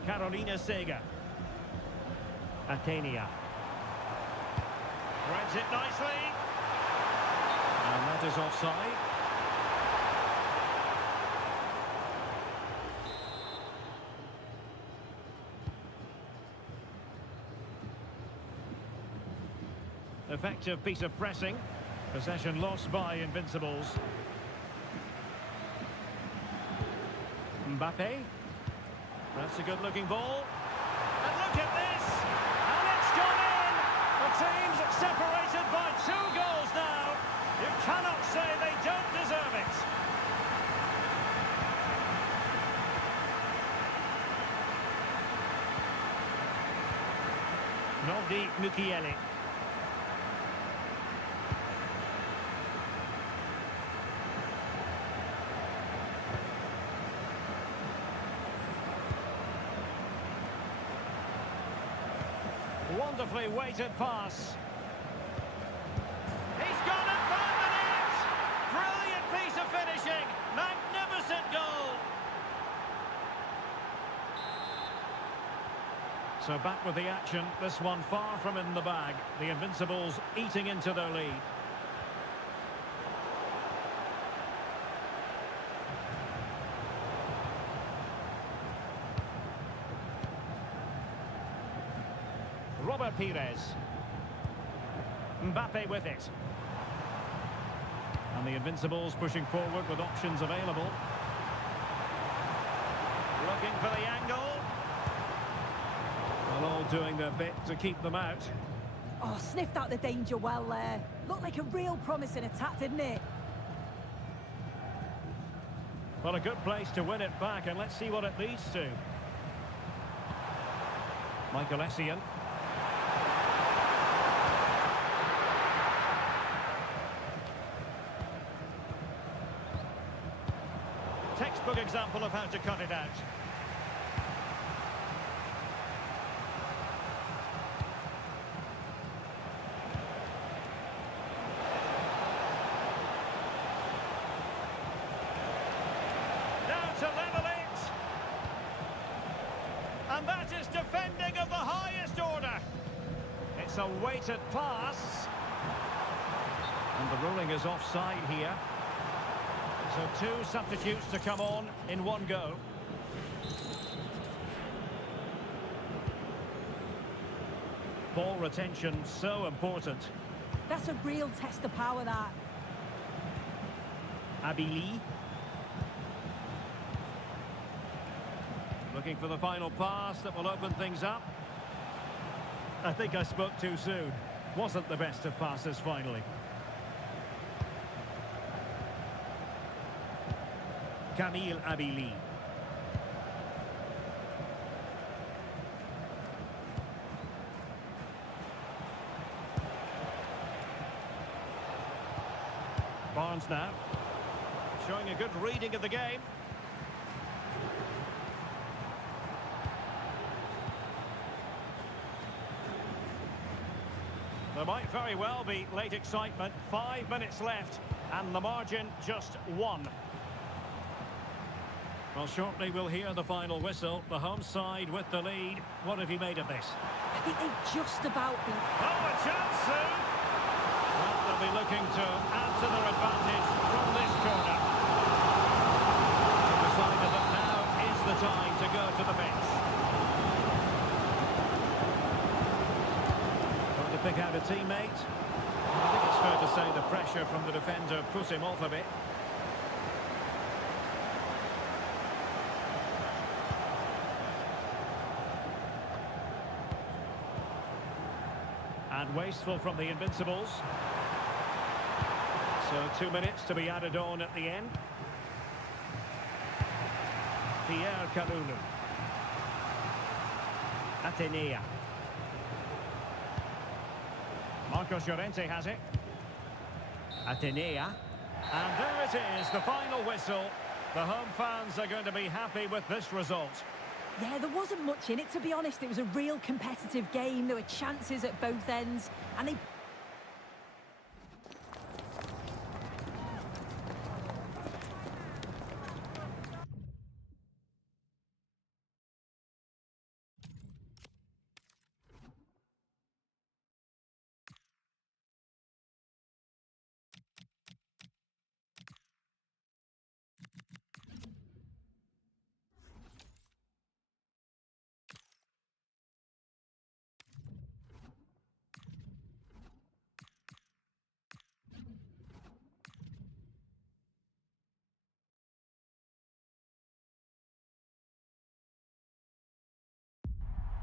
Carolina Sega. Atenia. Threads it nicely. And that is offside. Effective piece of pressing. Possession lost by Invincibles. Mbappe. That's a good-looking ball. And look at this! And it's gone in! The team's separated by 2 goals now. You cannot say they don't deserve it. Noldi Mukiele. Wonderfully weighted pass. He's gone and found the net! Brilliant piece of finishing! Magnificent goal! So back with the action. This one far from in the bag. The Invincibles eating into their lead. Robert Pires. Mbappe with it. And the Invincibles pushing forward with options available. Looking for the angle. And all doing their bit to keep them out. Oh, sniffed out the danger well there. Looked like a real promising attack, didn't it? Well, a good place to win it back, and let's see what it leads to. Michael Essien. Textbook example of how to cut it out. Now to level it. And that is defending of the highest order. It's a weighted pass. And the ruling is offside here. So 2 substitutes to come on in one go. Ball retention so important. That's a real test of power, that. Abili. Looking for the final pass that will open things up. I think I spoke too soon. Wasn't the best of passes finally. Kamil Abili. Barnes now. Showing a good reading of the game. There might very well be late excitement. 5 minutes left and the margin just 1. Well, shortly we'll hear the final whistle. The home side with the lead. What have you made of this? I think they've just about been... Oh, a chance soon! Well, they'll be looking to add to their advantage from this corner. Decided that now is the time to go to the bench. Going to pick out a teammate. I think it's fair to say the pressure from the defender put him off a bit. And wasteful from the Invincibles. So 2 minutes to be added on at the end. Pierre Kalulu. Atenea. Marcos Llorente has it. Atenea. And there it is, the final whistle. The home fans are going to be happy with this result. Yeah, there wasn't much in it, to be honest. It was a real competitive game. There were chances at both ends, and they...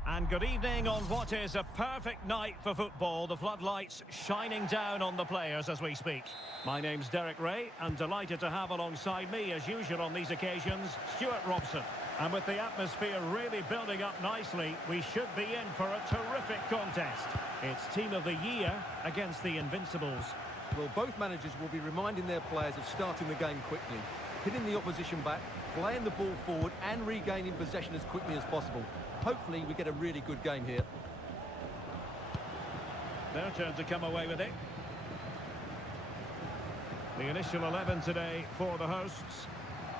And good evening on what is a perfect night for football. The floodlights shining down on the players as we speak. My name's Derek Ray, and delighted to have alongside me, as usual on these occasions, Stuart Robson. And with the atmosphere really building up nicely, we should be in for a terrific contest. It's Team of the Year against the Invincibles. Well, both managers will be reminding their players of starting the game quickly, hitting the opposition back, playing the ball forward and regaining possession as quickly as possible. Hopefully we get a really good game here. Their turn to come away with it. The initial 11 today for the hosts.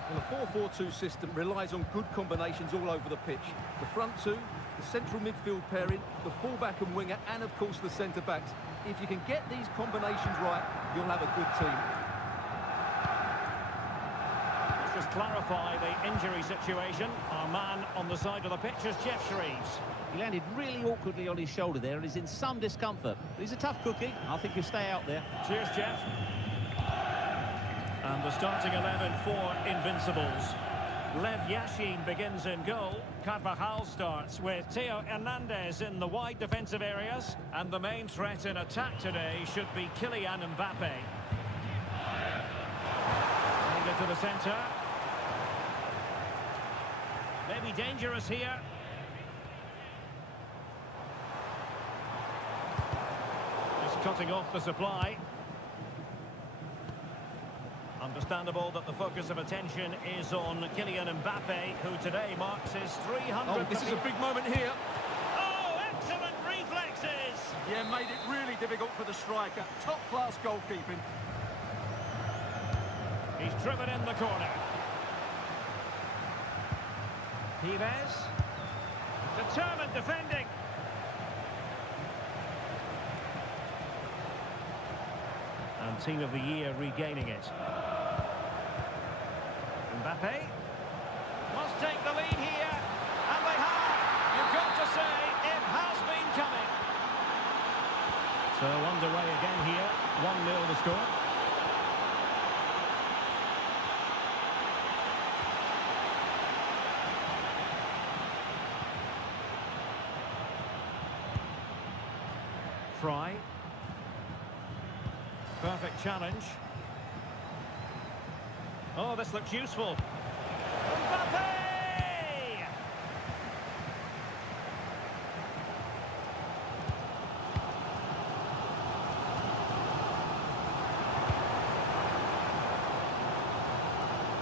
Well, the 4-4-2 system relies on good combinations all over the pitch. The front two, the central midfield pairing, the fullback and winger, and of course the centre-backs. If you can get these combinations right, you'll have a good team. Let's just clarify the injury situation. Our man on the side of the pitch is Jeff Shreves. He landed really awkwardly on his shoulder there and is in some discomfort. But he's a tough cookie. I think he'll stay out there. Cheers, Jeff. And the starting 11 for Invincibles. Lev Yashin begins in goal. Carvajal starts with Theo Hernandez in the wide defensive areas. And the main threat in attack today should be Kylian Mbappe. Lead it to the centre. Maybe dangerous here. Just cutting off the supply. Understandable that the focus of attention is on Kylian Mbappe, who today marks his 300th... Oh, this is a big moment here. Oh, excellent reflexes! Yeah, made it really difficult for the striker. Top-class goalkeeping. He's driven in the corner. Pires. Determined defending. And Team of the Year regaining it. Mbappe must take the lead here, and they have. You've got to say, it has been coming. So underway again here, 1-0 the score. Fry. Perfect challenge. Oh, this looks useful. Mbappe!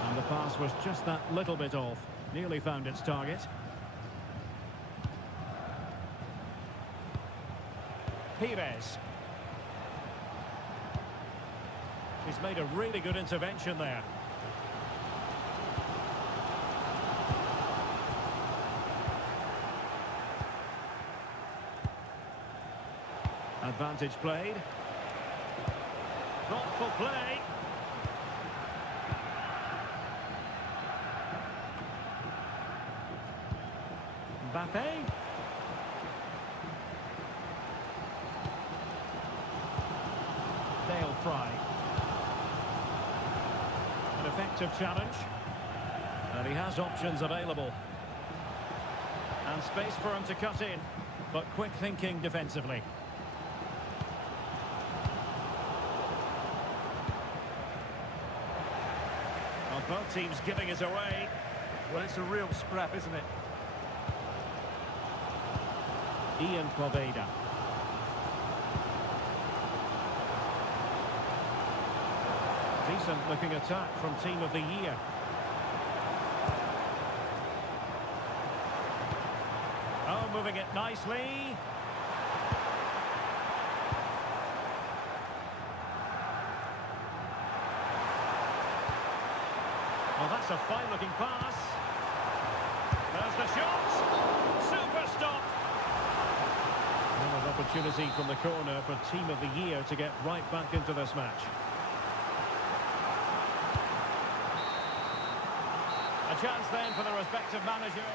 And the pass was just that little bit off. Nearly found its target. Pires. He's made a really good intervention there. Advantage played. Thoughtful play. Mbappe. Dale Fry. An effective challenge. And he has options available. And space for him to cut in. But quick thinking defensively. Well, both teams giving it away. Well, it's a real scrap, isn't it? Ian Poveda. Decent looking attack from Team of the Year. Moving it nicely. Well, that's a fine-looking pass. There's the shot. Super stop. Another opportunity from the corner for Team of the Year to get right back into this match. A chance then for the respective manager.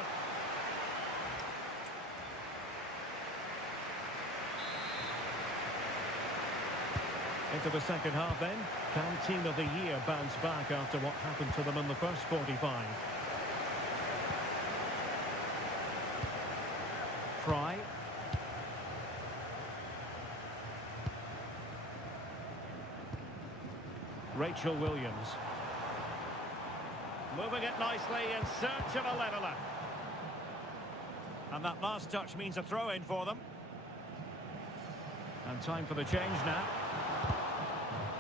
Into the second half then. Can Team of the Year bounce back after what happened to them in the first 45? Fry. Rachel Williams. Moving it nicely in search of a leveller. And that last touch means a throw-in for them. And time for the change now.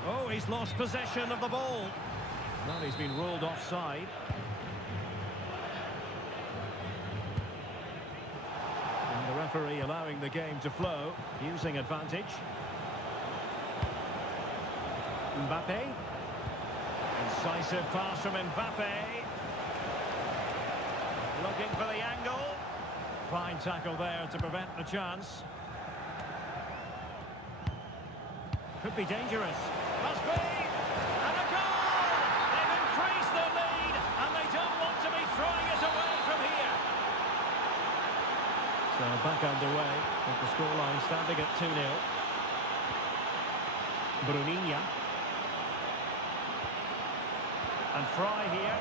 Oh, he's lost possession of the ball. Well, he's been ruled offside. And the referee allowing the game to flow, using advantage. Mbappe. Incisive pass from Mbappe. Looking for the angle. Fine tackle there to prevent the chance. Could be dangerous. Must be! And a goal! They've increased their lead, and they don't want to be throwing it away from here. So back underway, with the scoreline standing at 2-0. Bruninha. And Fry here.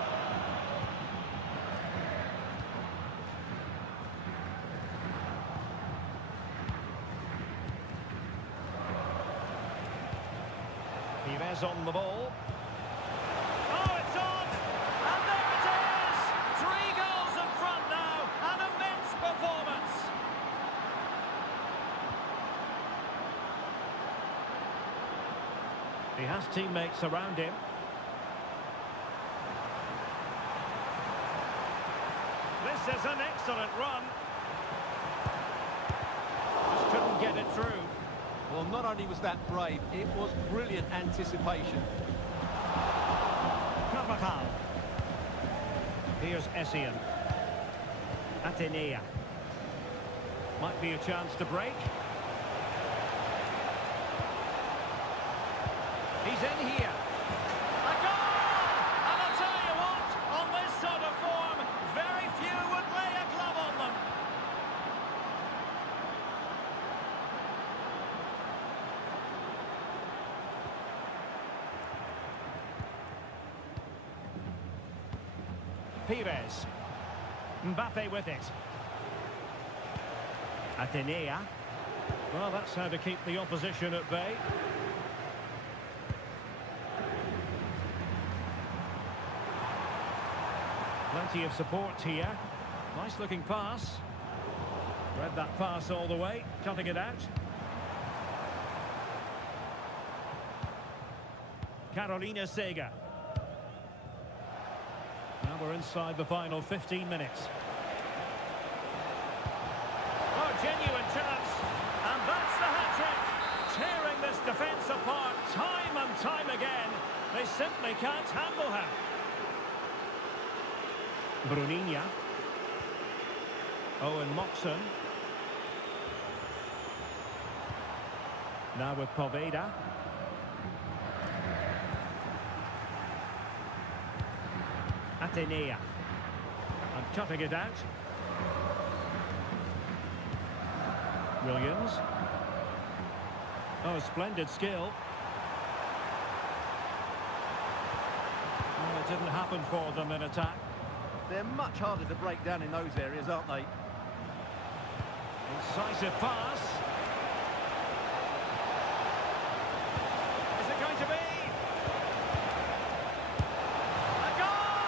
Pires on the ball. Oh, it's on! And there it is! 3 goals in front now. An immense performance. He has teammates around him. This is an excellent run. Just couldn't get it through. Well, not only was that brave, it was brilliant anticipation. Carvajal. Here's Essien. Atenea. Might be a chance to break. He's in here. A goal! And I'll tell you what, on this sort of form, very few would lay a glove on them. Pires. Mbappe with it. Atenea. Well, that's how to keep the opposition at bay. Plenty of support here. Nice looking pass. Read that pass all the way, cutting it out. Carolina Sega. Now we're inside the final 15 minutes. Oh, genuine chance. And that's the hat-trick. Tearing this defence apart time and time again. They simply can't handle her. Bruninha. Owen Moxon. Now with Poveda. Atenea. And cutting it out. Williams. Oh, splendid skill. Well, it didn't happen for them in attack. They're much harder to break down in those areas, aren't they? Incisive pass. Is it going to be? A goal!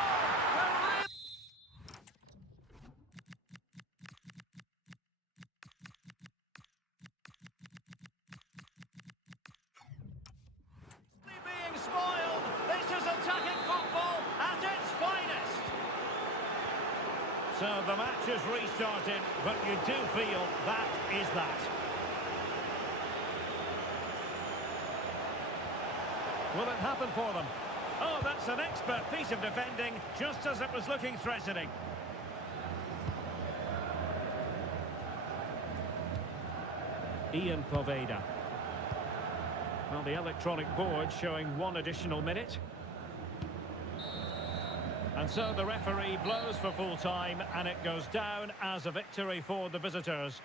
Being spoiled. This is attacking football at its finest. So the match has restarted, but you do feel that is that. Will it happen for them? Oh, that's an expert piece of defending, just as it was looking threatening. Ian Poveda. Well, the electronic board showing 1 additional minute. And so the referee blows for full time, and it goes down as a victory for the visitors.